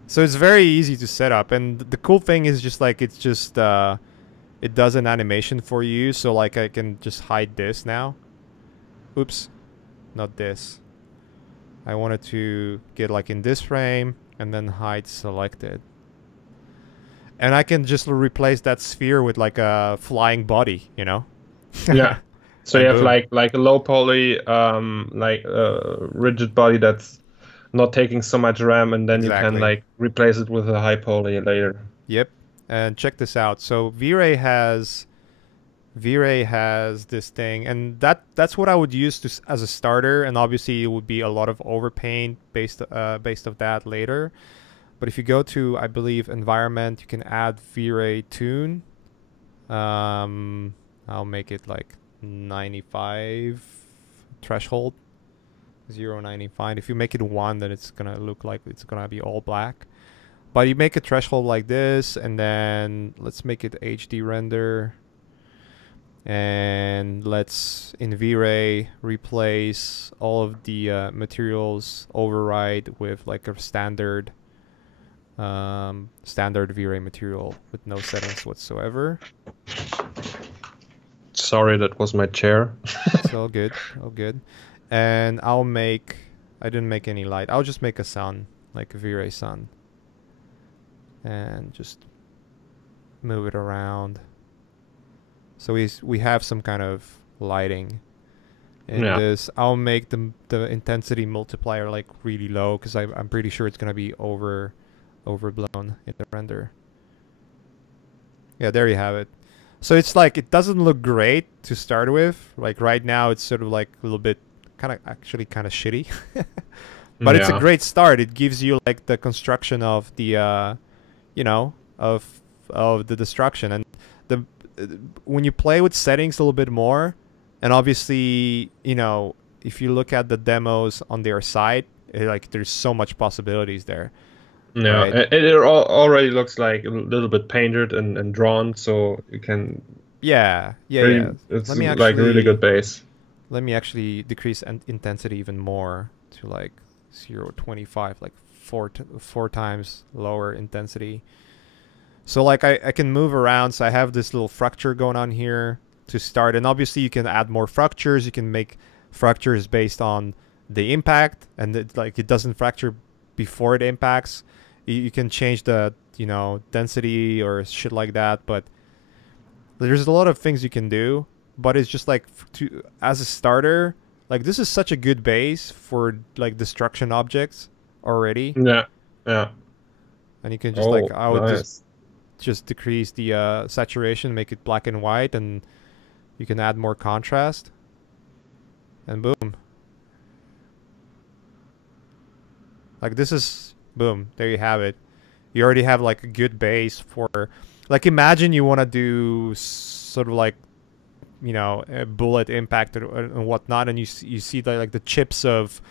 So it's very easy to set up, and the cool thing is just like it's just it does an animation for you. So like I can just hide this now. Oops, not this. I wanted to get like in this frame and then hide selected. And I can just replace that sphere with like a flying body, you know? Yeah. So you And have boom. like a low poly like rigid body that's not taking so much RAM, and then you can Exactly. like replace it with a high poly later. Yep. And check this out. So V-Ray has this thing, and that's what I would use to as a starter. And obviously, it would be a lot of overpaint based of that later. But if you go to, I believe, environment, you can add V-Ray tune. I'll make it like 0.95 threshold. 0.95. If you make it 1, then it's gonna look like it's gonna be all black. But you make a threshold like this, and then let's make it HD render. And let's in V-Ray replace all of the materials, override with like a standard V-Ray material with no settings whatsoever. Sorry, that was my chair. It's all good, all good. And I didn't make any light. I'll just make a sun, like a V-Ray sun. And just move it around. So we have some kind of lighting in this. I'll make the intensity multiplier like really low because I'm pretty sure it's gonna be overblown in the render. Yeah, there you have it. So it's like it doesn't look great to start with. Like right now, it's sort of like a little bit kind of shitty, but it's a great start. It gives you like the construction of the of the destruction. And the when you play with settings a little bit more, and obviously, if you look at the demos on their site, like there's so much possibilities there. Yeah, right? It already looks like a little bit painted and drawn, so you can. Yeah. It's like a really good base. Let me actually decrease intensity even more to like 0.25, like four times lower intensity. So like I can move around. So I have this little fracture going on here to start. And obviously you can add more fractures. You can make fractures based on the impact. And it doesn't fracture before it impacts. You can change the, density or shit like that. But there's a lot of things you can do. But it's just like, as a starter, like this is such a good base for like destruction objects already. Yeah. And you can just I would just decrease the saturation, make it black and white, and you can add more contrast, and boom, like this is boom, there you have it. You already have like a good base for, like, imagine you want to do sort of like a bullet impact and whatnot, and you see the chips of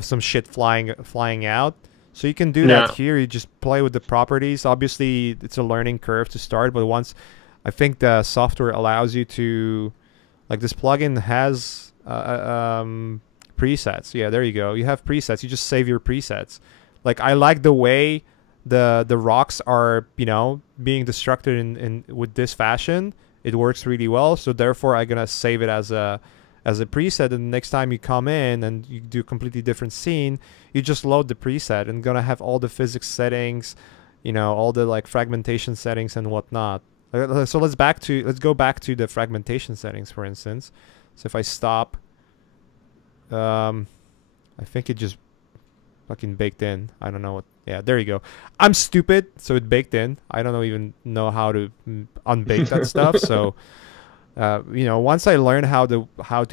some shit flying out. So you can do that here. You just play with the properties. Obviously, it's a learning curve to start, but once I think the software allows you to, like, this plugin has presets. Yeah, there you go. You have presets. You just save your presets. Like, I like the way the rocks are, being destructed in with this fashion. It works really well. So therefore, I'm gonna save it as a preset, and the next time you come in and you do a completely different scene, you just load the preset and gonna have all the physics settings, all the like fragmentation settings and whatnot. So let's go back to the fragmentation settings, for instance. So if I stop, I think it just fucking baked in. I don't know what. Yeah, there you go. I'm stupid, so it baked in. I don't even know how to unbake that stuff. So. Once I learn how to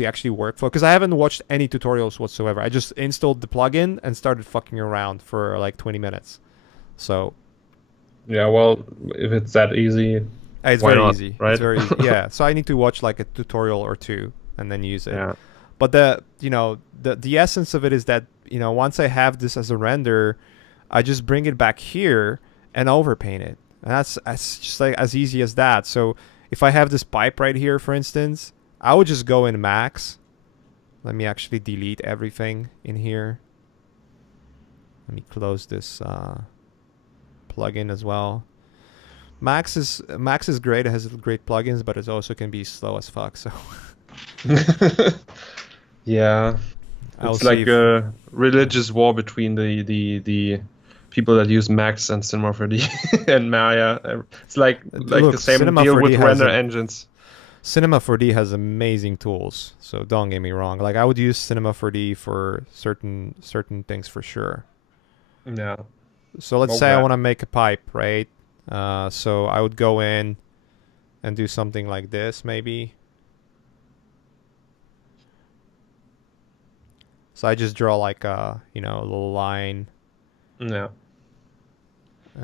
actually workflow, because I haven't watched any tutorials whatsoever. I just installed the plugin and started fucking around for like 20 minutes. So. Yeah, well, if it's that easy, it's why very not, easy. Right? It's very easy. Yeah. So I need to watch like a tutorial or two and then use it. Yeah. But the essence of it is that, once I have this as a render, I just bring it back here and overpaint it. And that's just like as easy as that. So if I have this pipe right here, for instance, I would just go in max. Let me actually delete everything in here. Let me close this plugin as well. Max is great. It has great plugins, but it also can be slow as fuck. So yeah, it's like a religious war between the people that use Max and Cinema 4D and Maya. It's like the same Cinema deal 4D with render engines. Cinema 4D has amazing tools, so don't get me wrong. Like, I would use Cinema 4D for certain things for sure. Yeah. So let's say I want to make a pipe, right? So I would go in and do something like this, maybe. So I just draw like a little line. Yeah.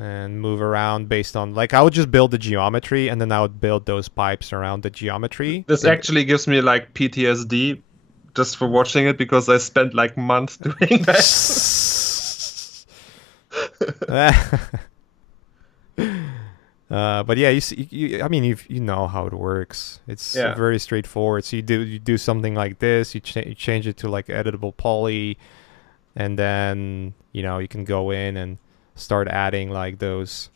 and move around based on, like, I would just build the geometry and then I would build those pipes around the geometry. This actually gives me like PTSD just for watching it, because I spent like months doing that. But yeah, you see, I mean, you know how it works. It's very straightforward. So you do something like this. You change it to like editable poly, and then you know you can go in and start adding like those.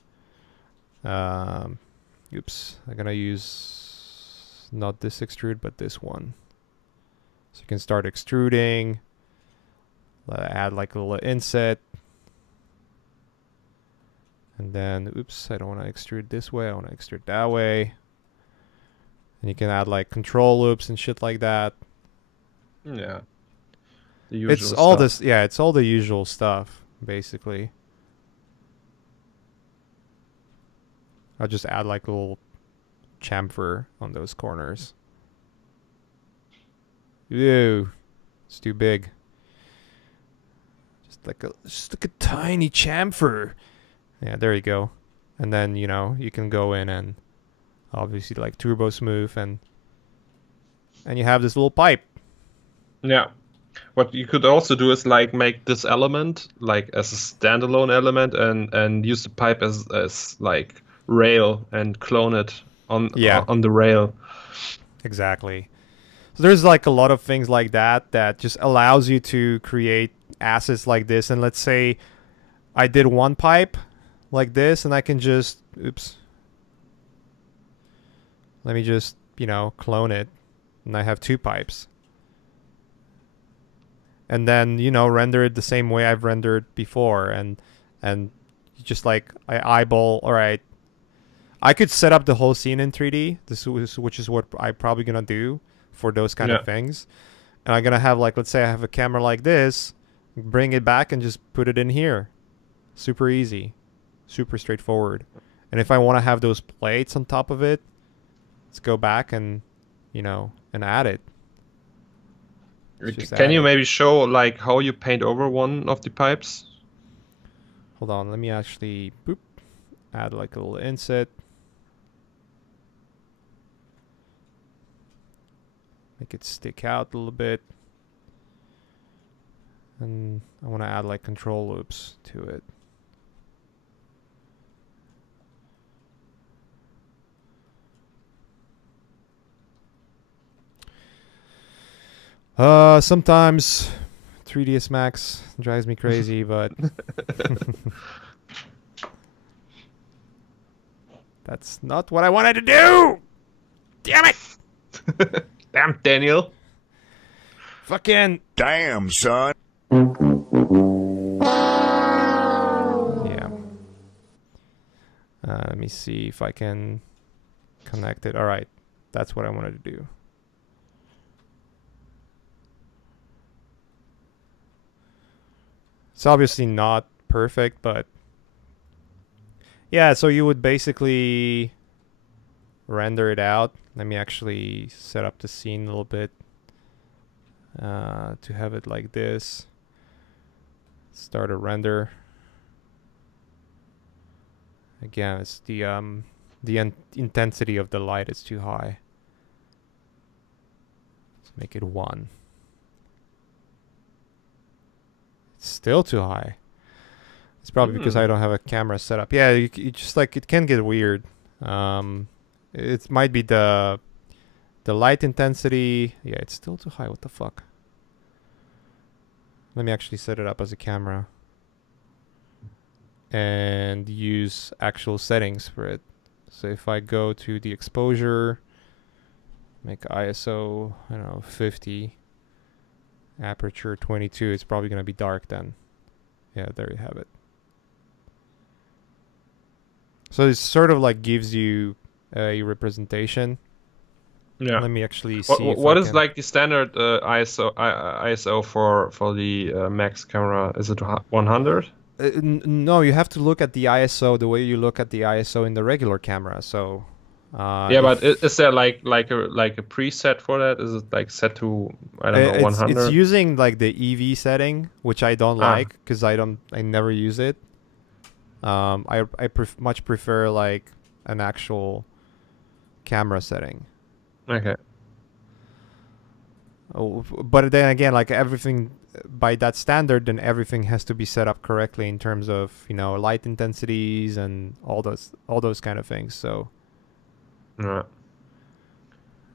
Oops, I'm gonna use not this extrude, but this one. So you can start extruding. Add like a little inset. And then, oops, I don't want to extrude this way. I want to extrude that way. And you can add like control loops and shit like that. Yeah. The usual it's all stuff. this, yeah, it's all the usual stuff, basically. I'll just add like a little chamfer on those corners. Ew, it's too big. Just like a tiny chamfer. Yeah, there you go. And then, you know, you can go in and obviously like turbo smooth and you have this little pipe. Yeah. What you could also do is like make this element like as a standalone element and use the pipe as like rail and clone it on the rail. Exactly. So there's like a lot of things like that that just allows you to create assets like this. And let's say I did one pipe like this, and I can just, oops, let me just, you know, clone it, and I have two pipes. And then, you know, render it the same way I've rendered before, and just like I eyeball, all right, I could set up the whole scene in 3D, which is what I'm probably gonna do for those kind of things. And I'm gonna have like, let's say I have a camera like this, bring it back and just put it in here. Super easy. Super straightforward. And if I want to have those plates on top of it, let's go back and, you know, and add it. Can you maybe show like how you paint over one of the pipes? Hold on, let me actually add like a little inset. Make it stick out a little bit. And I want to add like control loops to it. Sometimes 3ds Max drives me crazy, but that's not what I wanted to do. Damn it! Damn, Daniel. Fucking damn, son. Yeah. Let me see if I can connect it. All right, that's what I wanted to do. It's obviously not perfect, but yeah, so you would basically render it out. Let me actually set up the scene a little bit to have it like this. Start a render. Again, it's the intensity of the light is too high. Let's make it 1. Still too high. It's probably because I don't have a camera set up. Yeah, you just like, it can get weird. It might be the light intensity. Yeah, it's still too high. What the fuck? Let me actually set it up as a camera and use actual settings for it. So if I go to the exposure, make ISO, I don't know, 50. Aperture 22, it's probably going to be dark then. Yeah, there you have it. So it sort of like gives you a representation. Yeah. Let me actually see. What is like the standard ISO for the Max camera? Is it 100? No, you have to look at the ISO the way you look at the ISO in the regular camera. So yeah, but is there like a preset for that? Is it like set to, I don't know, 100? It's using like the EV setting, which I don't like because I never use it. I much prefer like an actual camera setting. Okay. Oh, but then again, like everything by that standard, then everything has to be set up correctly in terms of, you know, light intensities and all those kind of things. So Yeah.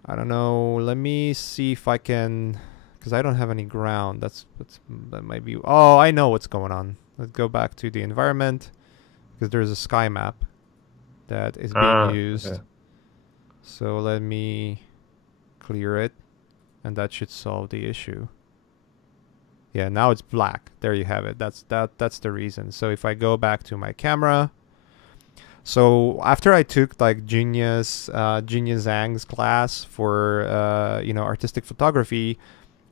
I don't know. Let me see if I can, because I don't have any ground. That might be. Oh, I know what's going on. Let's go back to the environment, because there's a sky map that is being used. Okay. So let me clear it, and that should solve the issue. Yeah, now it's black. There you have it. That's the reason. So if I go back to my camera, so after I took like Genius Zhang's class for you know, artistic photography,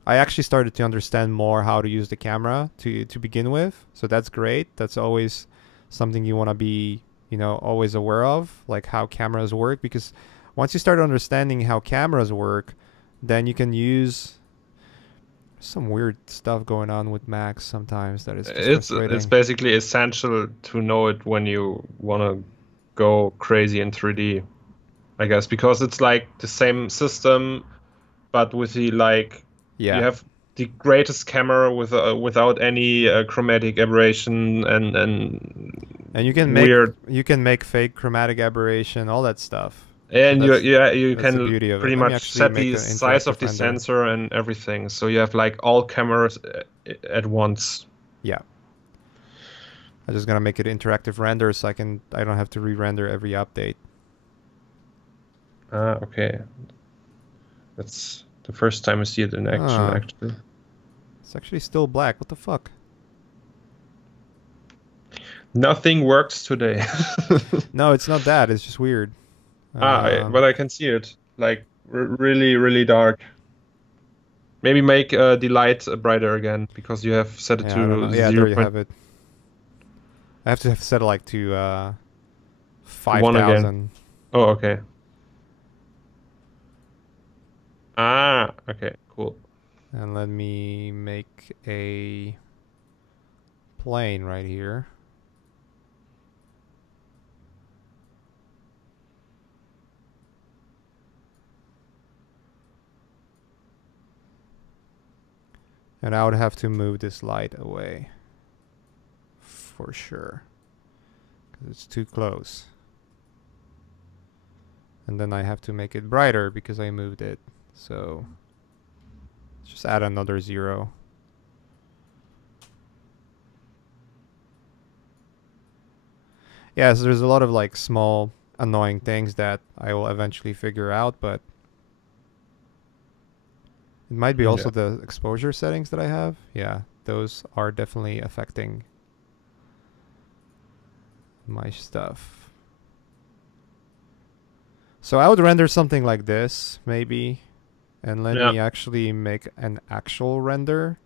I actually started to understand more how to use the camera to begin with. So that's great. That's always something you want to be, you know, always aware of, like how cameras work, because once you start understanding how cameras work, then you can use some weird stuff going on with Macs sometimes that is just frustrating. It's basically essential to know it when you want to go crazy in 3D, I guess, because it's like the same system, but with the like you have the greatest camera with without any chromatic aberration and you can make fake chromatic aberration, all that stuff. And so you can pretty much set the size of the sensor and everything. So you have like all cameras at once. Yeah. I'm just gonna make it interactive render so I don't have to re-render every update. Okay. That's the first time I see it in action, actually. It's actually still black. What the fuck? Nothing works today. No, it's not that. It's just weird. But I can see it. Like, really, really dark. Maybe make the light brighter again, because you have set it to 0. Yeah, there you have it. I have to set it like to 5,000. Oh, okay. Okay, cool. And let me make a plane right here. And I would have to move this light away. For sure. Because it's too close. And then I have to make it brighter because I moved it. So let's just add another 0. Yeah, so there's a lot of like small annoying things that I will eventually figure out, but it might be also the exposure settings that I have. Yeah, those are definitely affecting my stuff. So I would render something like this, maybe. And let me actually make an actual render.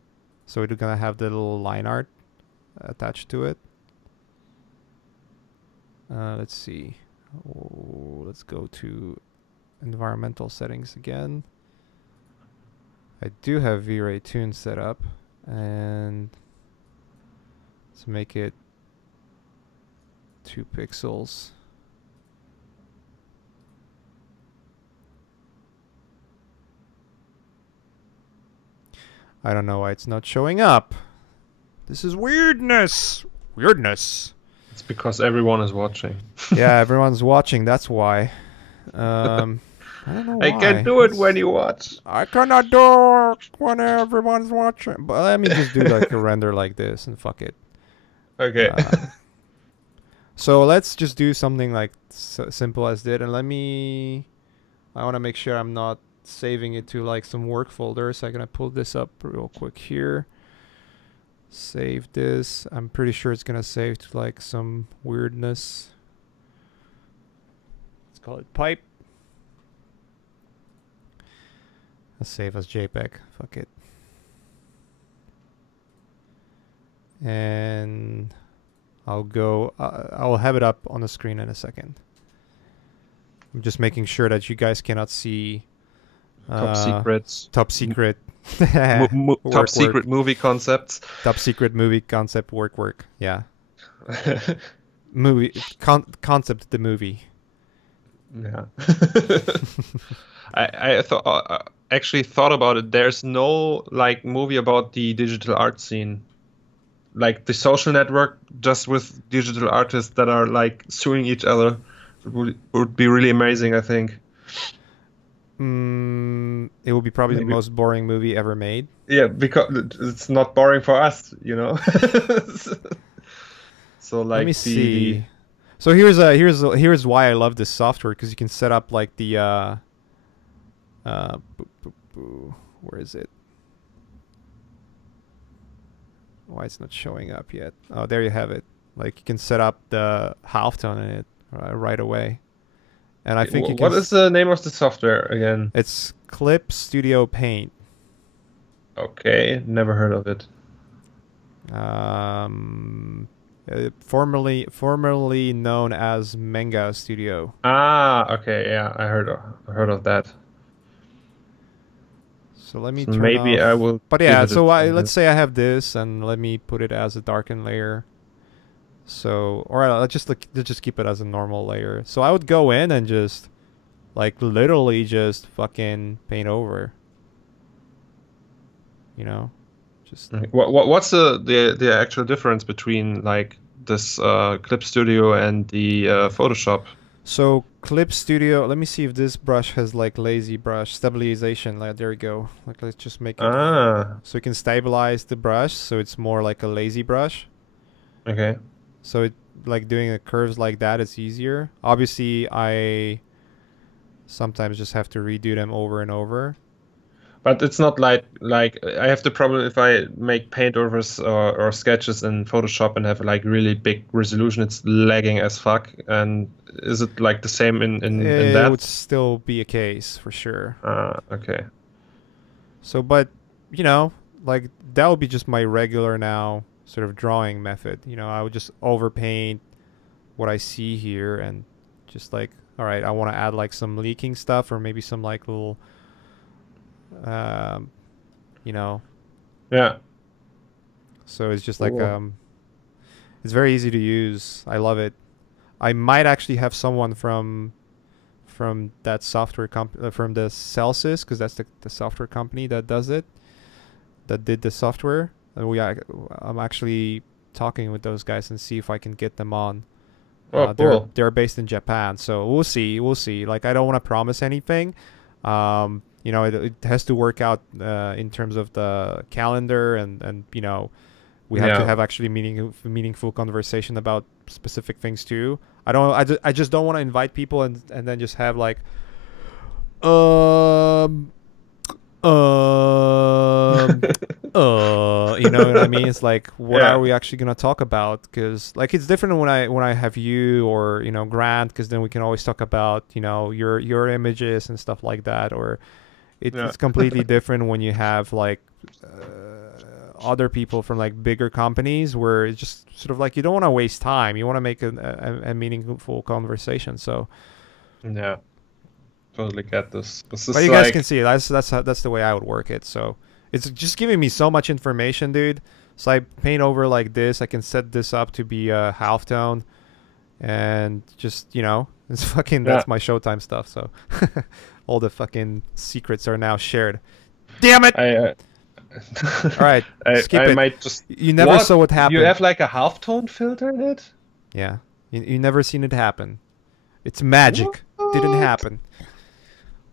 So it's gonna have the little line art attached to it. Let's see. Oh, let's go to environmental settings again. I do have V-Ray Tune set up, and let's make it 2 pixels. I don't know why it's not showing up. This is weirdness. Weirdness. It's because everyone is watching. Yeah, everyone's watching. That's why. I don't know why. I can't do it when you watch. I cannot do it when everyone's watching. But let me just do like a render like this and fuck it. Okay. So let's just do something like simple as that. And I want to make sure I'm not saving it to like some work folder. So I'm going to pull this up real quick here. Save this. I'm pretty sure it's going to save to like some weirdness. Let's call it pipe. Let's save as JPEG. Fuck it. And I'll have it up on the screen in a second. I'm just making sure that you guys cannot see Top secrets. Top secret. Top secret movie concepts. Top secret movie concept work. Yeah. movie concept the movie. Yeah. I thought actually thought about it. There's no like movie about the digital art scene, like the Social Network, just with digital artists that are like suing each other. Would be really amazing, I think. It will be probably the Maybe. most boring movie ever made. Yeah, because it's not boring for us, you know. So Let me like the see. So here's why I love this software, because you can set up like the where is it? Why it's not showing up yet? Oh, there you have it. Like you can set up the halftone in it right away, and I think you can. What is the name of the software again? It's Clip Studio Paint. Okay, never heard of it. Formerly known as Manga Studio. Ah, okay, yeah, I heard of that. So let me So turn maybe I off. will But give yeah, it a so try. let's say I have this, and let me put it as a darken layer. So, or let's just keep it as a normal layer. So I would go in and just, like, literally just fucking paint over. You know, just. What's the actual difference between like this Clip Studio and the Photoshop? So Clip Studio, let me see if this brush has like lazy brush stabilization. Like there we go. Like let's just make it Ah, so we can stabilize the brush so it's more like a lazy brush. okay. So it like doing the curves like that is easier. Obviously, I sometimes just have to redo them over and over. But it's not like I have the problem if I make paint overs or sketches in Photoshop and have like really big resolution, it's lagging as fuck. And is it like the same in It would that? still be a case for sure. Okay. So, but you know, like that would be just my regular now sort of drawing method. You know, I would just overpaint what I see here and just like, all right, I want to add like some leaking stuff or maybe some like little, um, you know. Yeah. So it's just like Cool. it's very easy to use. I love it. I might actually have someone from that software from the Celsius, because that's the software company that does it, that did the software. And I'm actually talking with those guys and see if I can get them on. Oh, cool. They're based in Japan, so we'll see. Like I don't want to promise anything. You know, it has to work out in terms of the calendar, and you know, we have to Yeah. have actually meaningful conversation about specific things too. I just don't want to invite people and then just have like um um you know what I mean? It's like, what Yeah. are we actually gonna talk about? Because like it's different when I have you or you know Grant, because then we can always talk about you know your images and stuff like that. Or Yeah. it's completely different when you have like other people from like bigger companies, where it's just sort of like you don't want to waste time. You want to make a meaningful conversation. So, Yeah. Totally get this. This but is you guys can like see that's the way I would work it. So it's just giving me so much information, dude. So I paint over like this. I can set this up to be a halftone, and just you know, it's fucking yeah. that's my Showtime stuff. So all the fucking secrets are now shared. Damn it! I All right, skip I it. might just You never saw what You happened. have like a halftone filter in it? Yeah, you never seen it happen. It's magic. Didn't What? happen.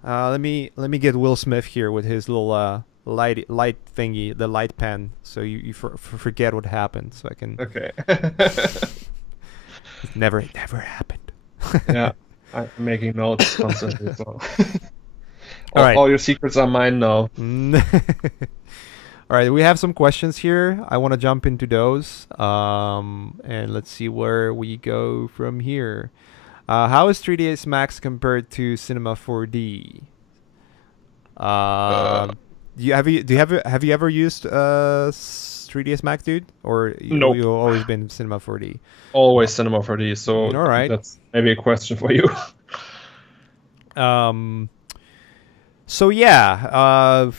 Let me get Will Smith here with his little light thingy, the light pen, so you forget what happened. So I can. Okay. It never happened. Yeah, I'm making notes constantly. So All right. all your secrets are mine now. All right, we have some questions here. I want to jump into those. And let's see where we go from here. How is 3ds Max compared to Cinema 4D? Uh, Have you ever used 3ds Max, dude, or nope. you always been Cinema 4D? Always Cinema 4D. So All right. that's maybe a question for you. Um. So yeah.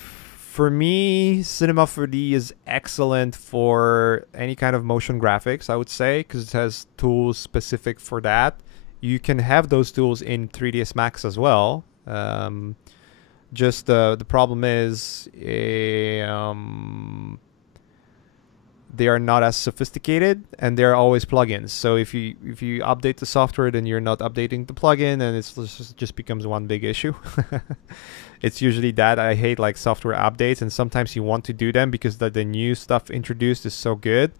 For me, Cinema 4D is excellent for any kind of motion graphics, I would say, because it has tools specific for that. You can have those tools in 3ds Max as well. Just the problem is they are not as sophisticated, and they're always plugins. So if you update the software, then you're not updating the plugin, and it just becomes one big issue. It's usually that. I hate like software updates, and sometimes you want to do them because the new stuff introduced is so good.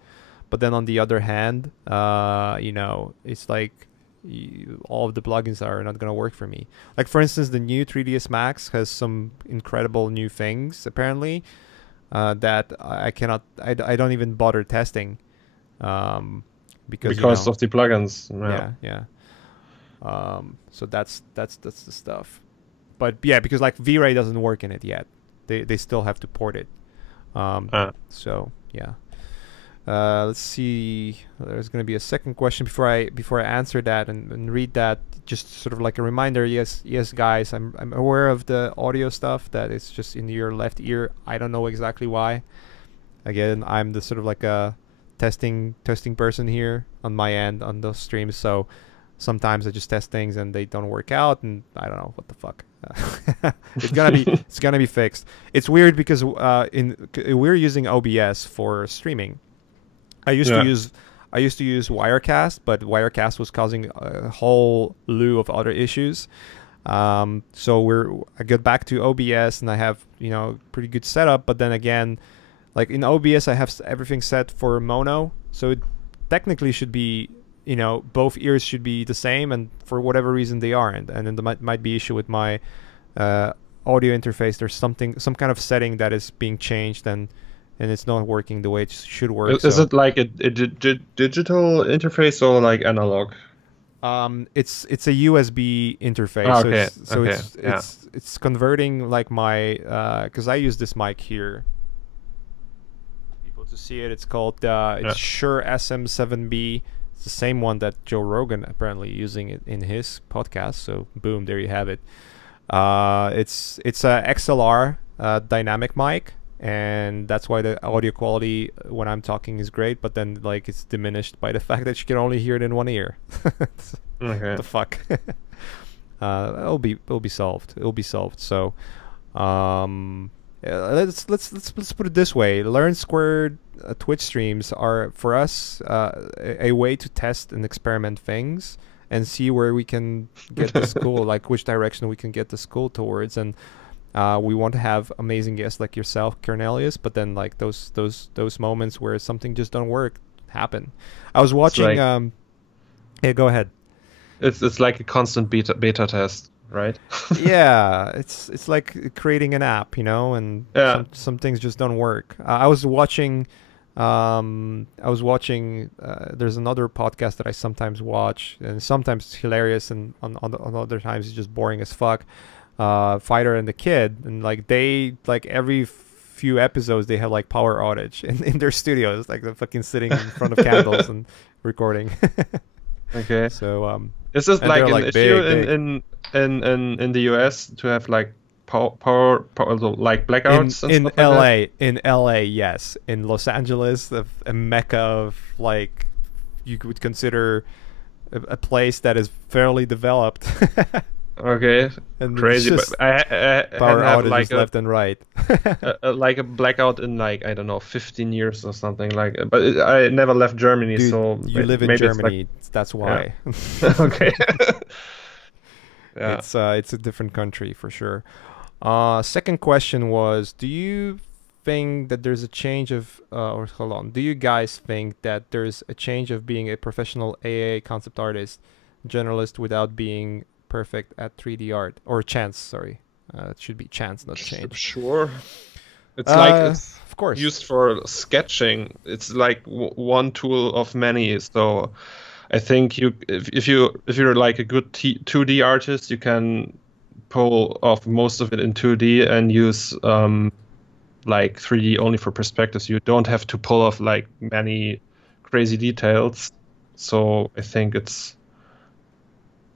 But then on the other hand, it's like all of the plugins are not going to work for me. Like for instance, the new 3ds Max has some incredible new things apparently that I don't even bother testing because of the plugins. Yeah. So that's the stuff. But yeah, because like V-Ray doesn't work in it yet. They still have to port it. So yeah. Let's see. There's going to be a second question before I answer that and read that. Just sort of like a reminder. Yes, guys. I'm aware of the audio stuff that it's just in your left ear. I don't know exactly why. Again, I'm the sort of like a testing person here on my end on those streams. So sometimes I just test things and they don't work out, and I don't know what the fuck. It's gonna be fixed. It's weird because we're using OBS for streaming. I used to use Wirecast, but Wirecast was causing a whole slew of other issues. So I get back to OBS and I have pretty good setup. But then again, like in OBS, I have everything set for mono, so it technically should be both ears should be the same, and for whatever reason they aren't. And then there might be issue with my audio interface. There's some kind of setting that is being changed and it's not working the way it should work. Is it like a digital interface or like analog? It's a USB interface. It's converting like my because I use this mic here. People to see it. It's called it's Shure SM7B. It's the same one that Joe Rogan apparently using it in his podcast. So boom, there you have it. It's a XLR dynamic mic. And that's why the audio quality when I'm talking is great, but then like it's diminished by the fact that you can only hear it in one ear. What the fuck? It'll be solved. It'll be solved. So, let's put it this way: Learn Squared Twitch streams are for us a way to test and experiment things and see where we can get the school, like which direction we can get the school towards, and. We want to have amazing guests like yourself, Cornelius, but then like those moments where something just don't work happen. I was watching. Yeah, go ahead. It's like a constant beta test, right? Yeah, it's like creating an app, and some things just don't work. I was watching. There's another podcast that I sometimes watch, and sometimes it's hilarious, and on other times it's just boring as fuck. Fighter and the Kid, and like they every few episodes they have like power outage in their studios, like they're fucking sitting in front of candles and recording. Okay. So is this like an issue in the US to have like power like blackouts in LA, yes. In Los Angeles, a mecca of like you would consider a place that is fairly developed. Okay, and crazy. But I power outages like left and right. Like a blackout in like I don't know 15 years or something like. But I never left Germany, dude, so you live in Germany. That's why. Yeah. Okay. Yeah. It's a different country for sure. Second question was: do you think that there's a change of or hold on? Do you guys think that there's a change of being a professional A.A. concept artist, journalist without being perfect at 3D art or chance? Sorry, it should be chance, not change. Sure, it's like it's of course used for sketching. It's like one tool of many. So I think if you're like a good 2D artist, you can pull off most of it in 2D and use like 3D only for perspectives. You don't have to pull off like many crazy details. So I think it's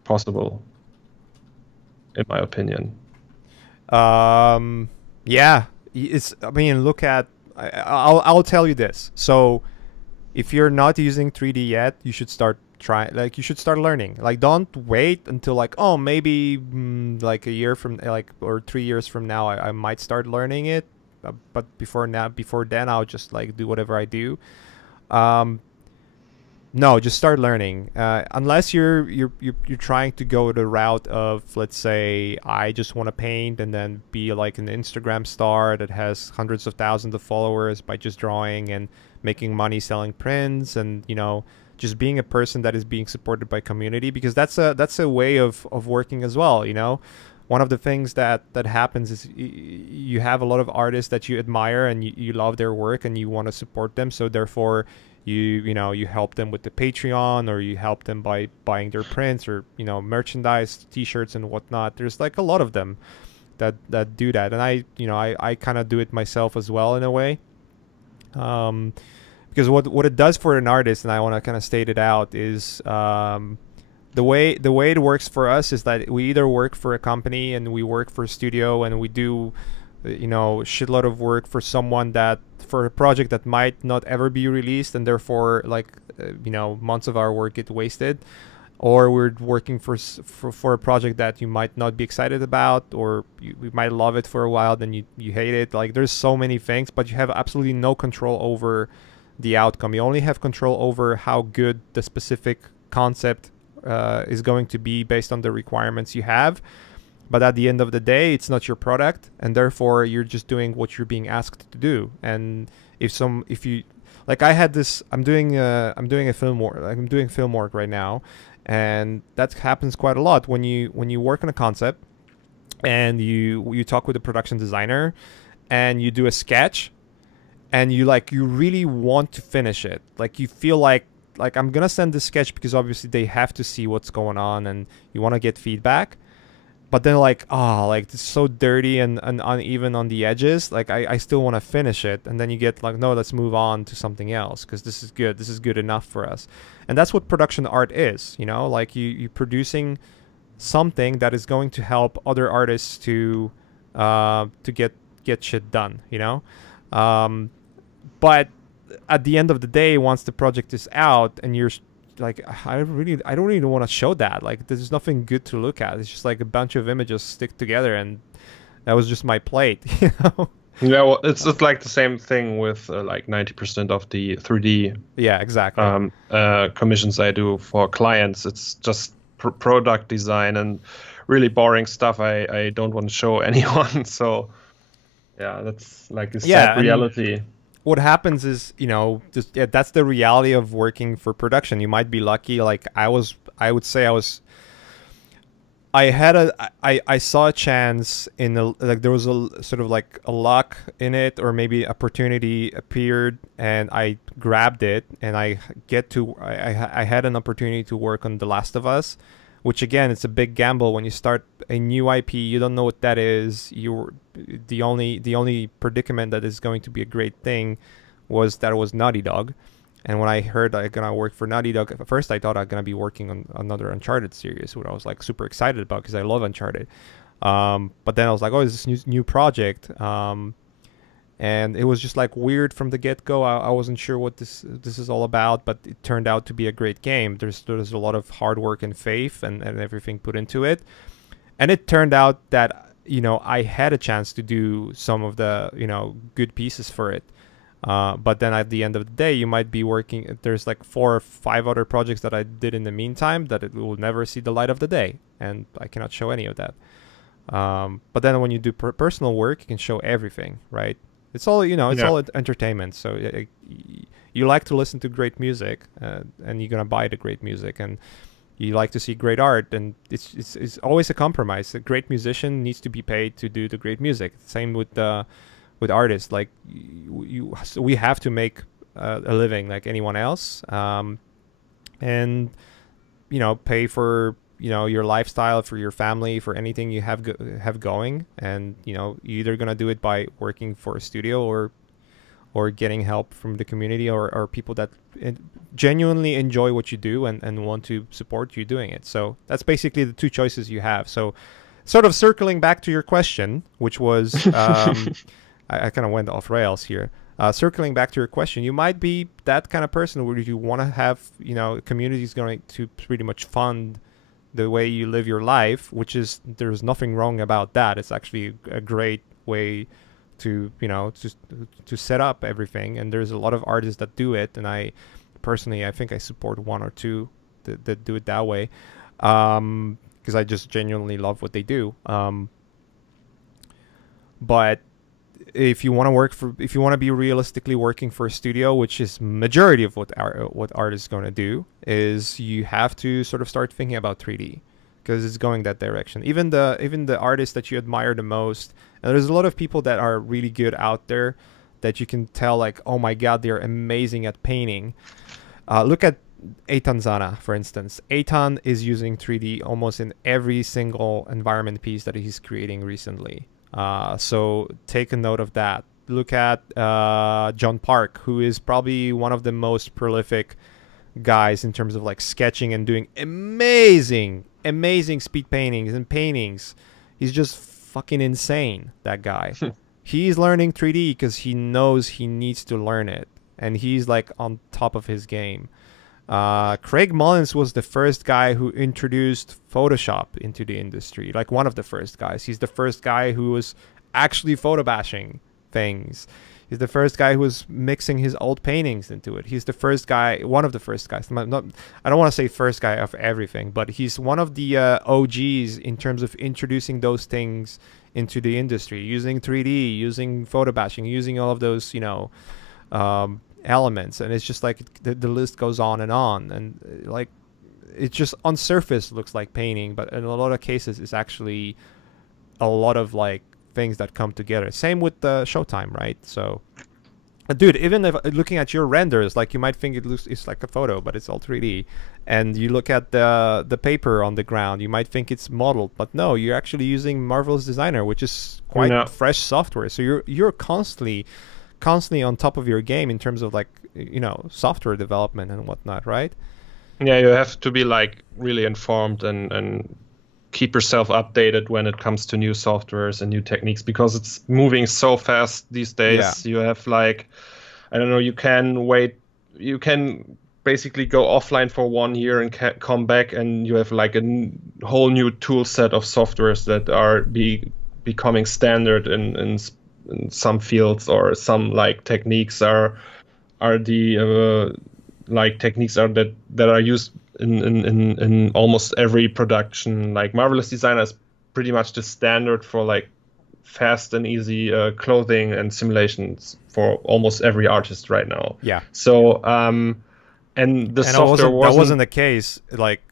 possible, in my opinion. Yeah, I mean, look at. I'll tell you this. So, if you're not using 3D yet, you should start trying. Like, you should start learning. Like, don't wait until like, oh, maybe like a year from like or 3 years from now, I might start learning it. But before then, I'll just like do whatever I do. Um, no, just start learning. Unless you're trying to go the route of, let's say, I just want to paint and then be like an Instagram star that has hundreds of thousands of followers by just drawing and making money selling prints, and just being a person that is being supported by community, because that's a way of working as well. One of the things that happens is you have a lot of artists that you admire and you love their work and you want to support them, so therefore you help them with the Patreon, or you help them by buying their prints, or merchandise, t-shirts and whatnot. There's like a lot of them that do that, and I kind of do it myself as well in a way, because what it does for an artist, and I want to kind of state it out, is the way it works for us is that we either work for a company and we work for a studio and we do shitload of work for someone for a project that might not ever be released, and therefore like months of our work get wasted, or we're working for a project that you might not be excited about, or you might love it for a while, then you hate it. Like, there's so many things, but you have absolutely no control over the outcome. You only have control over how good the specific concept is going to be based on the requirements you have. But at the end of the day, it's not your product, and therefore you're just doing what you're being asked to do. And if you like, I had this, I'm doing film work right now, and that happens quite a lot when you work on a concept and you talk with a production designer and you do a sketch, and you really want to finish it. Like, you feel like I'm gonna send this sketch because obviously they have to see what's going on and you want to get feedback. But then it's so dirty and uneven on the edges. Like, I still want to finish it. And then you get like, no, let's move on to something else because this is good. This is good enough for us. And that's what production art is, like you producing something that is going to help other artists to get shit done, but at the end of the day, once the project is out and you're like, I don't really want to show that. Like, there's nothing good to look at. It's just like a bunch of images stick together, and that was just my plate. Yeah, well, it's like the same thing with like 90% of the 3D exactly commissions I do for clients. It's just product design and really boring stuff I don't want to show anyone. So yeah, that's like a sad reality. What happens is, that's the reality of working for production. You might be lucky. Like, I saw a chance in there was a sort of like a luck in it, or maybe opportunity appeared and I grabbed it, and I had an opportunity to work on The Last of Us, which again, it's a big gamble when you start a new IP. You don't know what that is. The only predicament that is going to be a great thing was that it was Naughty Dog. And when I heard I'm gonna work for Naughty Dog, at first I thought I'm gonna be working on another Uncharted series, which I was like super excited about because I love Uncharted. But then I was like, oh, is this new project? And it was just like weird from the get-go. I wasn't sure what this is all about, but it turned out to be a great game. There's a lot of hard work and faith and everything put into it. And it turned out that, I had a chance to do some of the, good pieces for it. But then at the end of the day, you might be working, there's like 4 or 5 other projects that I did in the meantime that it will never see the light of the day. And I cannot show any of that. But then when you do personal work, you can show everything, right? It's all, all entertainment. So you like to listen to great music, and you're going to buy the great music, and you like to see great art, and it's always a compromise. A great musician needs to be paid to do the great music. Same with artists. Like, we have to make a living like anyone else, and pay for your lifestyle, for your family, for anything you have going. And you're either gonna do it by working for a studio or getting help from the community or people that genuinely enjoy what you do and want to support you doing it. So that's basically the 2 choices you have. So sort of circling back to your question, which was I kind of went off rails here. Circling back to your question, you might be that kind of person where you want to have, you know, communities going to pretty much fund the way you live your life, which is, there's nothing wrong about that. It's actually a great way to, you know, to set up everything. And there's a lot of artists that do it. And I personally, I think I support one or two that do it that way. Because I just genuinely love what they do. But if you want to if you want to be realistically working for a studio, which is majority of what artists going to do, is you have to sort of start thinking about 3D, because it's going that direction. Even the artists that you admire the most, and there's a lot of people that are really good out there that you can tell, like, oh my god, they're amazing at painting. Look at Eitan Zana, for instance. Eitan is using 3D almost in every single environment piece that he's creating recently. So take a note of that. Look at John Park, who is probably one of the most prolific guys in terms of like sketching and doing amazing speed paintings and paintings. He's just fucking insane, that guy. He's learning 3D because he knows he needs to learn it, and he's like on top of his game. Craig Mullins was the first guy who introduced Photoshop into the industry, like one of the first guys. He's the first guy who was actually photo bashing things. He's the first guy who was mixing his old paintings into it. He's the first guy, one of the first guys. I don't want to say first guy of everything, but he's one of the OGs in terms of introducing those things into the industry, using 3D, using photo bashing, using all of those, you know, elements. And it's just like the list goes on, and like it just on surface looks like painting, but in a lot of cases it's actually a lot of like things that come together. Same with the Showtime, right? So dude, even if looking at your renders, like you might think it's like a photo, but it's all 3D. And you look at the paper on the ground, you might think it's modeled, but no, you're actually using Marvel's Designer, which is quite fresh software. So you're constantly on top of your game in terms of like, you know, software development and whatnot, right? Yeah, you have to be like really informed and keep yourself updated when it comes to new softwares and new techniques, because it's moving so fast these days. Yeah. You have like, I don't know, you can basically go offline for 1 year and come back, and you have like a whole new tool set of softwares that are becoming standard in some fields, or some like techniques are the like techniques are that are used in almost every production. Like Marvelous Designer is pretty much the standard for like fast and easy clothing and simulations for almost every artist right now. Yeah. So and the software wasn't the case like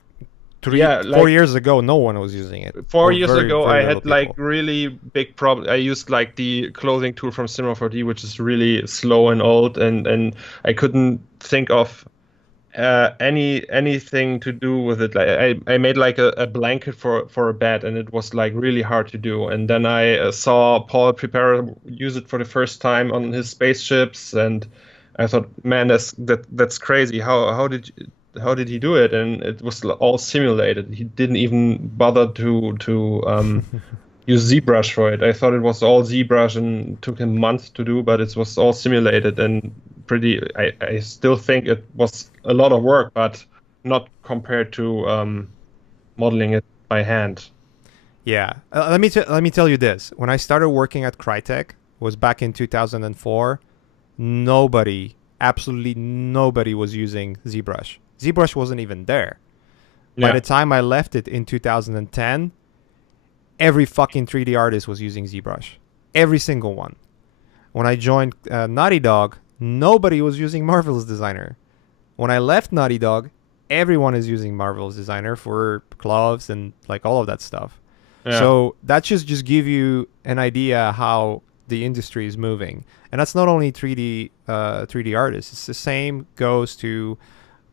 4 years ago. No one was using it. 4 years ago, I had like really big problem. I used like the clothing tool from Cinema 4D, which is really slow and old, and I couldn't think of anything to do with it. Like I made like a blanket for a bed, and it was like really hard to do. And then I saw Paul Prepare use it for the first time on his spaceships, and I thought, man, that's crazy. How did he do it? And it was all simulated. He didn't even bother to use ZBrush for it. I thought it was all ZBrush and took him months to do, but it was all simulated and pretty. I still think it was a lot of work, but not compared to modeling it by hand. Yeah, let me tell you this. When I started working at Crytek, was back in 2004. Absolutely nobody was using ZBrush. ZBrush wasn't even there. Yeah. By the time I left it in 2010, every fucking 3D artist was using ZBrush. Every single one. When I joined Naughty Dog, nobody was using Marvel's Designer. When I left Naughty Dog, everyone is using Marvel's Designer for gloves and like all of that stuff. Yeah. So that should just give you an idea how the industry is moving. And that's not only 3D artists. It's the same goes to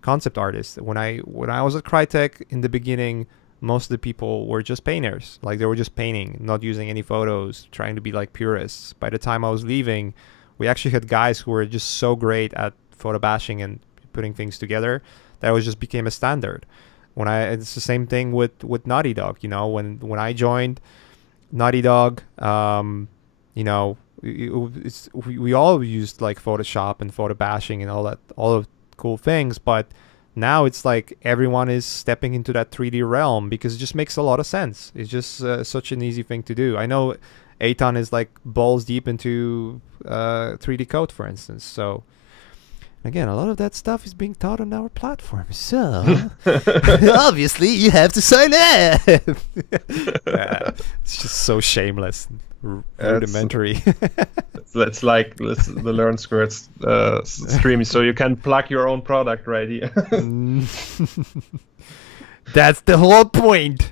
concept artists. When I was at Crytek in the beginning, most of the people were just painters. Like they were just painting, not using any photos, trying to be like purists. By the time I was leaving, we actually had guys who were just so great at photo bashing and putting things together that it just became a standard. It's the same thing with Naughty Dog. You know, when I joined Naughty Dog, you know, we all used like Photoshop and photo bashing and all of cool things, but now it's like everyone is stepping into that 3D realm because it just makes a lot of sense. It's just such an easy thing to do. I know Eitan is like balls deep into 3D code, for instance. So again, a lot of that stuff is being taught on our platform. So obviously you have to sign up. It's just so shameless, rudimentary. It's like the Learn Squared stream, so you can plug your own product right here. That's the whole point.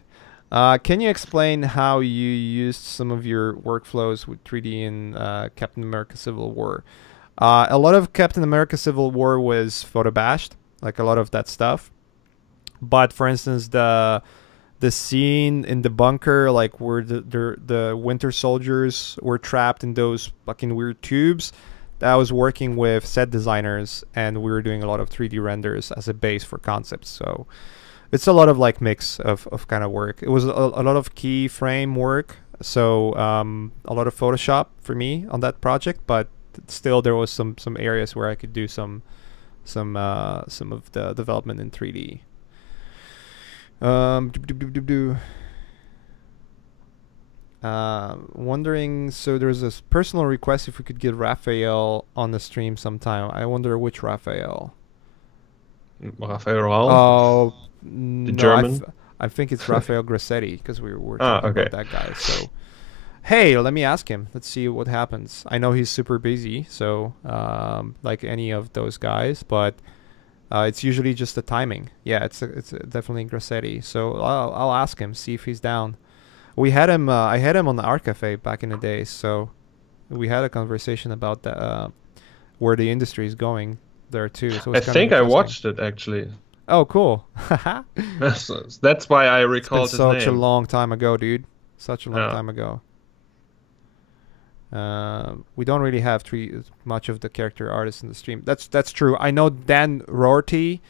Can you explain how you used some of your workflows with 3D in Captain America Civil War? A lot of Captain America Civil War was photo bashed, like a lot of that stuff. But for instance, the scene in the bunker, like where the Winter Soldiers were trapped in those fucking weird tubes, that was working with set designers, and we were doing a lot of 3D renders as a base for concepts. So it's a lot of like mix of kind of work. It was a lot of keyframe work, so a lot of Photoshop for me on that project, but still there was some areas where I could do some of the development in 3D. Wondering, so there's this personal request if we could get Raphael on the stream sometime. I wonder which Raphael. Raphael? Oh, the no, German? I think it's Raphael Grassetti, because we were talking okay. about that guy. So, hey, let me ask him. Let's see what happens. I know he's super busy, so like any of those guys, but it's usually just the timing. Yeah, it's definitely Grassetti. So I'll ask him, see if he's down. We had him. I had him on the Art Cafe back in the day, so we had a conversation about the where the industry is going there too. So I think I watched it actually. Oh, cool. That's why I recalled his name. Such a long time ago, dude. Such a long time ago. We don't really have much of the character artists in the stream. That's true. I know Dan Rorty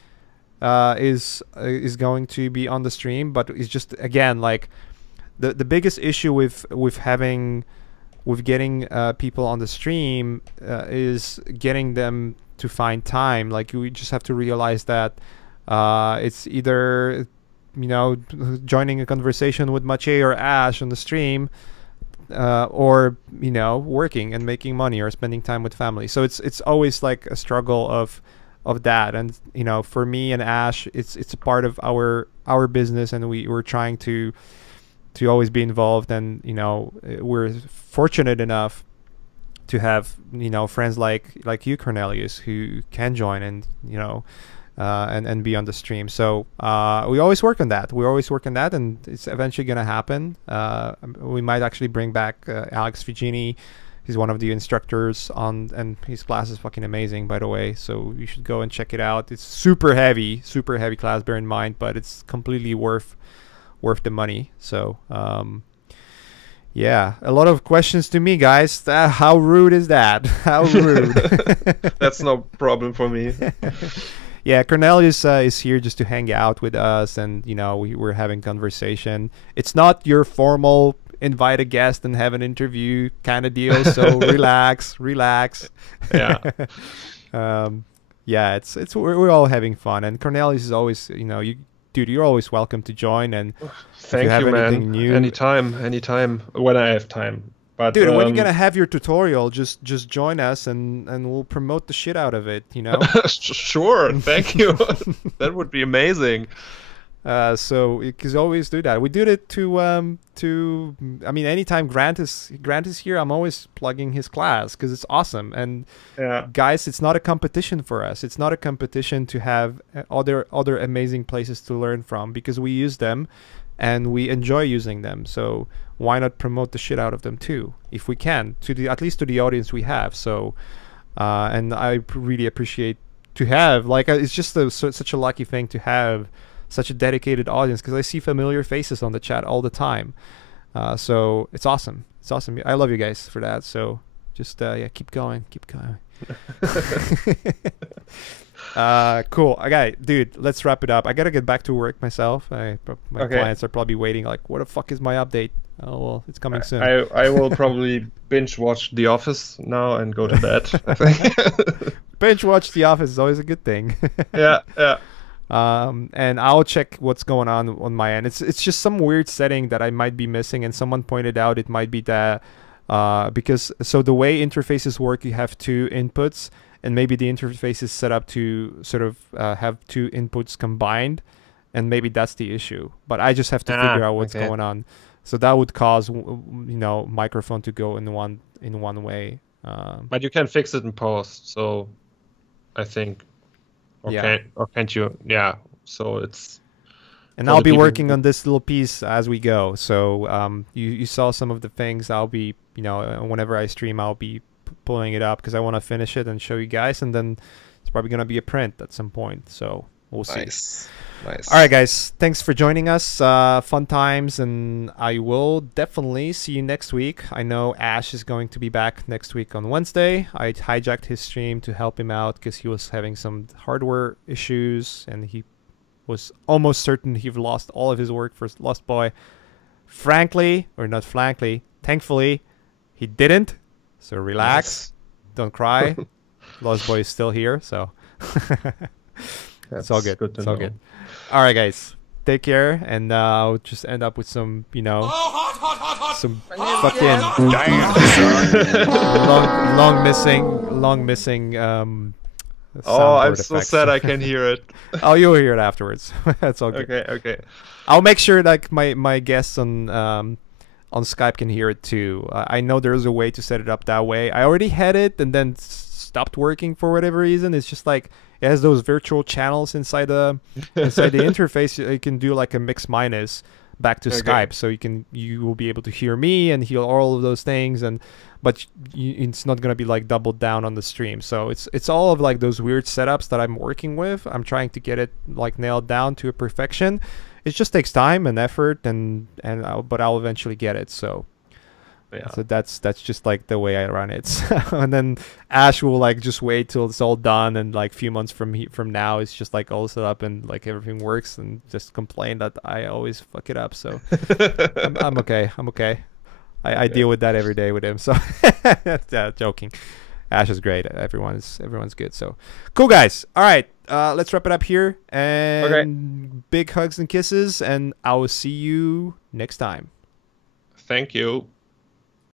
is going to be on the stream, but it's just, again, like the biggest issue with getting people on the stream is getting them to find time. Like, we just have to realize that it's either, you know, joining a conversation with Maciej or Ash on the stream, or, you know, working and making money or spending time with family. So it's always like a struggle of that. And, you know, for me and Ash, it's a part of our business, and we're trying to always be involved. And, you know, we're fortunate enough to have, you know, friends like you, Cornelius, who can join and, you know, and be on the stream. So we always work on that. And it's eventually going to happen. We might actually bring back Alex Figini. He's one of the instructors and his class is fucking amazing, by the way. So you should go and check it out. It's super heavy class, bear in mind, but it's completely worth the money. So yeah, a lot of questions to me, guys. How rude is that? How rude. That's no problem for me. Yeah, Cornelius is here just to hang out with us, and, you know, we're having conversation. It's not your formal invite a guest and have an interview kind of deal, so relax. Yeah. Yeah, it's we're all having fun, and Cornelius is always, you know, you're always welcome to join. And thank you, man. New, anytime when I have time. But, dude, when you're gonna have your tutorial, just join us and we'll promote the shit out of it, you know. Sure, thank you. That would be amazing. So you can always do that. We did it to I mean, anytime Grant is here, I'm always plugging his class because it's awesome. And guys, it's not a competition for us. It's not a competition to have other amazing places to learn from, because we use them and we enjoy using them. So why not promote the shit out of them too, if we can, at least to the audience we have. So and I really appreciate to have, like, it's just such a lucky thing to have such a dedicated audience, because I see familiar faces on the chat all the time. So it's awesome. I love you guys for that. So Just yeah, keep going, keep going. Cool. Okay, dude, let's wrap it up. I gotta get back to work myself. My clients are probably waiting like, what the fuck is my update? Oh well, it's coming soon. I will probably binge watch The Office now and go to bed, I think. Binge watch The Office is always a good thing. Yeah. And I'll check what's going on my end. It's just some weird setting that I might be missing, and someone pointed out it might be that because so the way interfaces work, you have two inputs, and maybe the interface is set up to sort of have two inputs combined, and maybe that's the issue. But I just have to figure out what's going on. So that would cause microphone to go in one way. But you can fix it in post, so I think. Or can't you? Yeah. So it's. And I'll be working on this little piece as we go. So you saw some of the things. I'll be whenever I stream, I'll be pulling it up because I want to finish it and show you guys, and then it's probably gonna be a print at some point. So we'll see. Nice. All right, guys. Thanks for joining us. Fun times, and I will definitely see you next week. I know Ash is going to be back next week on Wednesday. I hijacked his stream to help him out because he was having some hardware issues, and he was almost certain he lost all of his work for Lost Boy. Thankfully, he didn't. So relax. Don't cry. Lost Boy is still here, so it's all good. It's all good. All right, guys. Take care, and I'll just end up with some, some fucking long missing. Oh, I'm so sad I can hear it. Oh, you'll hear it afterwards. That's all good. Okay. I'll make sure like my guests on Skype can hear it too. I know there's a way to set it up that way. I already had it and then stopped working for whatever reason. It's just like it has those virtual channels inside the interface. You can do like a mix minus back to Skype, so you will be able to hear me and hear all of those things, but it's not gonna be like doubled down on the stream. So it's all of like those weird setups that I'm working with. I'm trying to get it like nailed down to a perfection. It just takes time and effort, but I'll eventually get it. So. Yeah. So that's just like the way I run it. And then Ash will like just wait till it's all done, and like a few months from now it's just like all set up and like everything works, and just complain that I always fuck it up. So I'm okay. I deal with that every day with him. So yeah, joking. Ash is great. Everyone's good. So cool, guys. All right, let's wrap it up here. And big hugs and kisses, and I will see you next time. Thank you.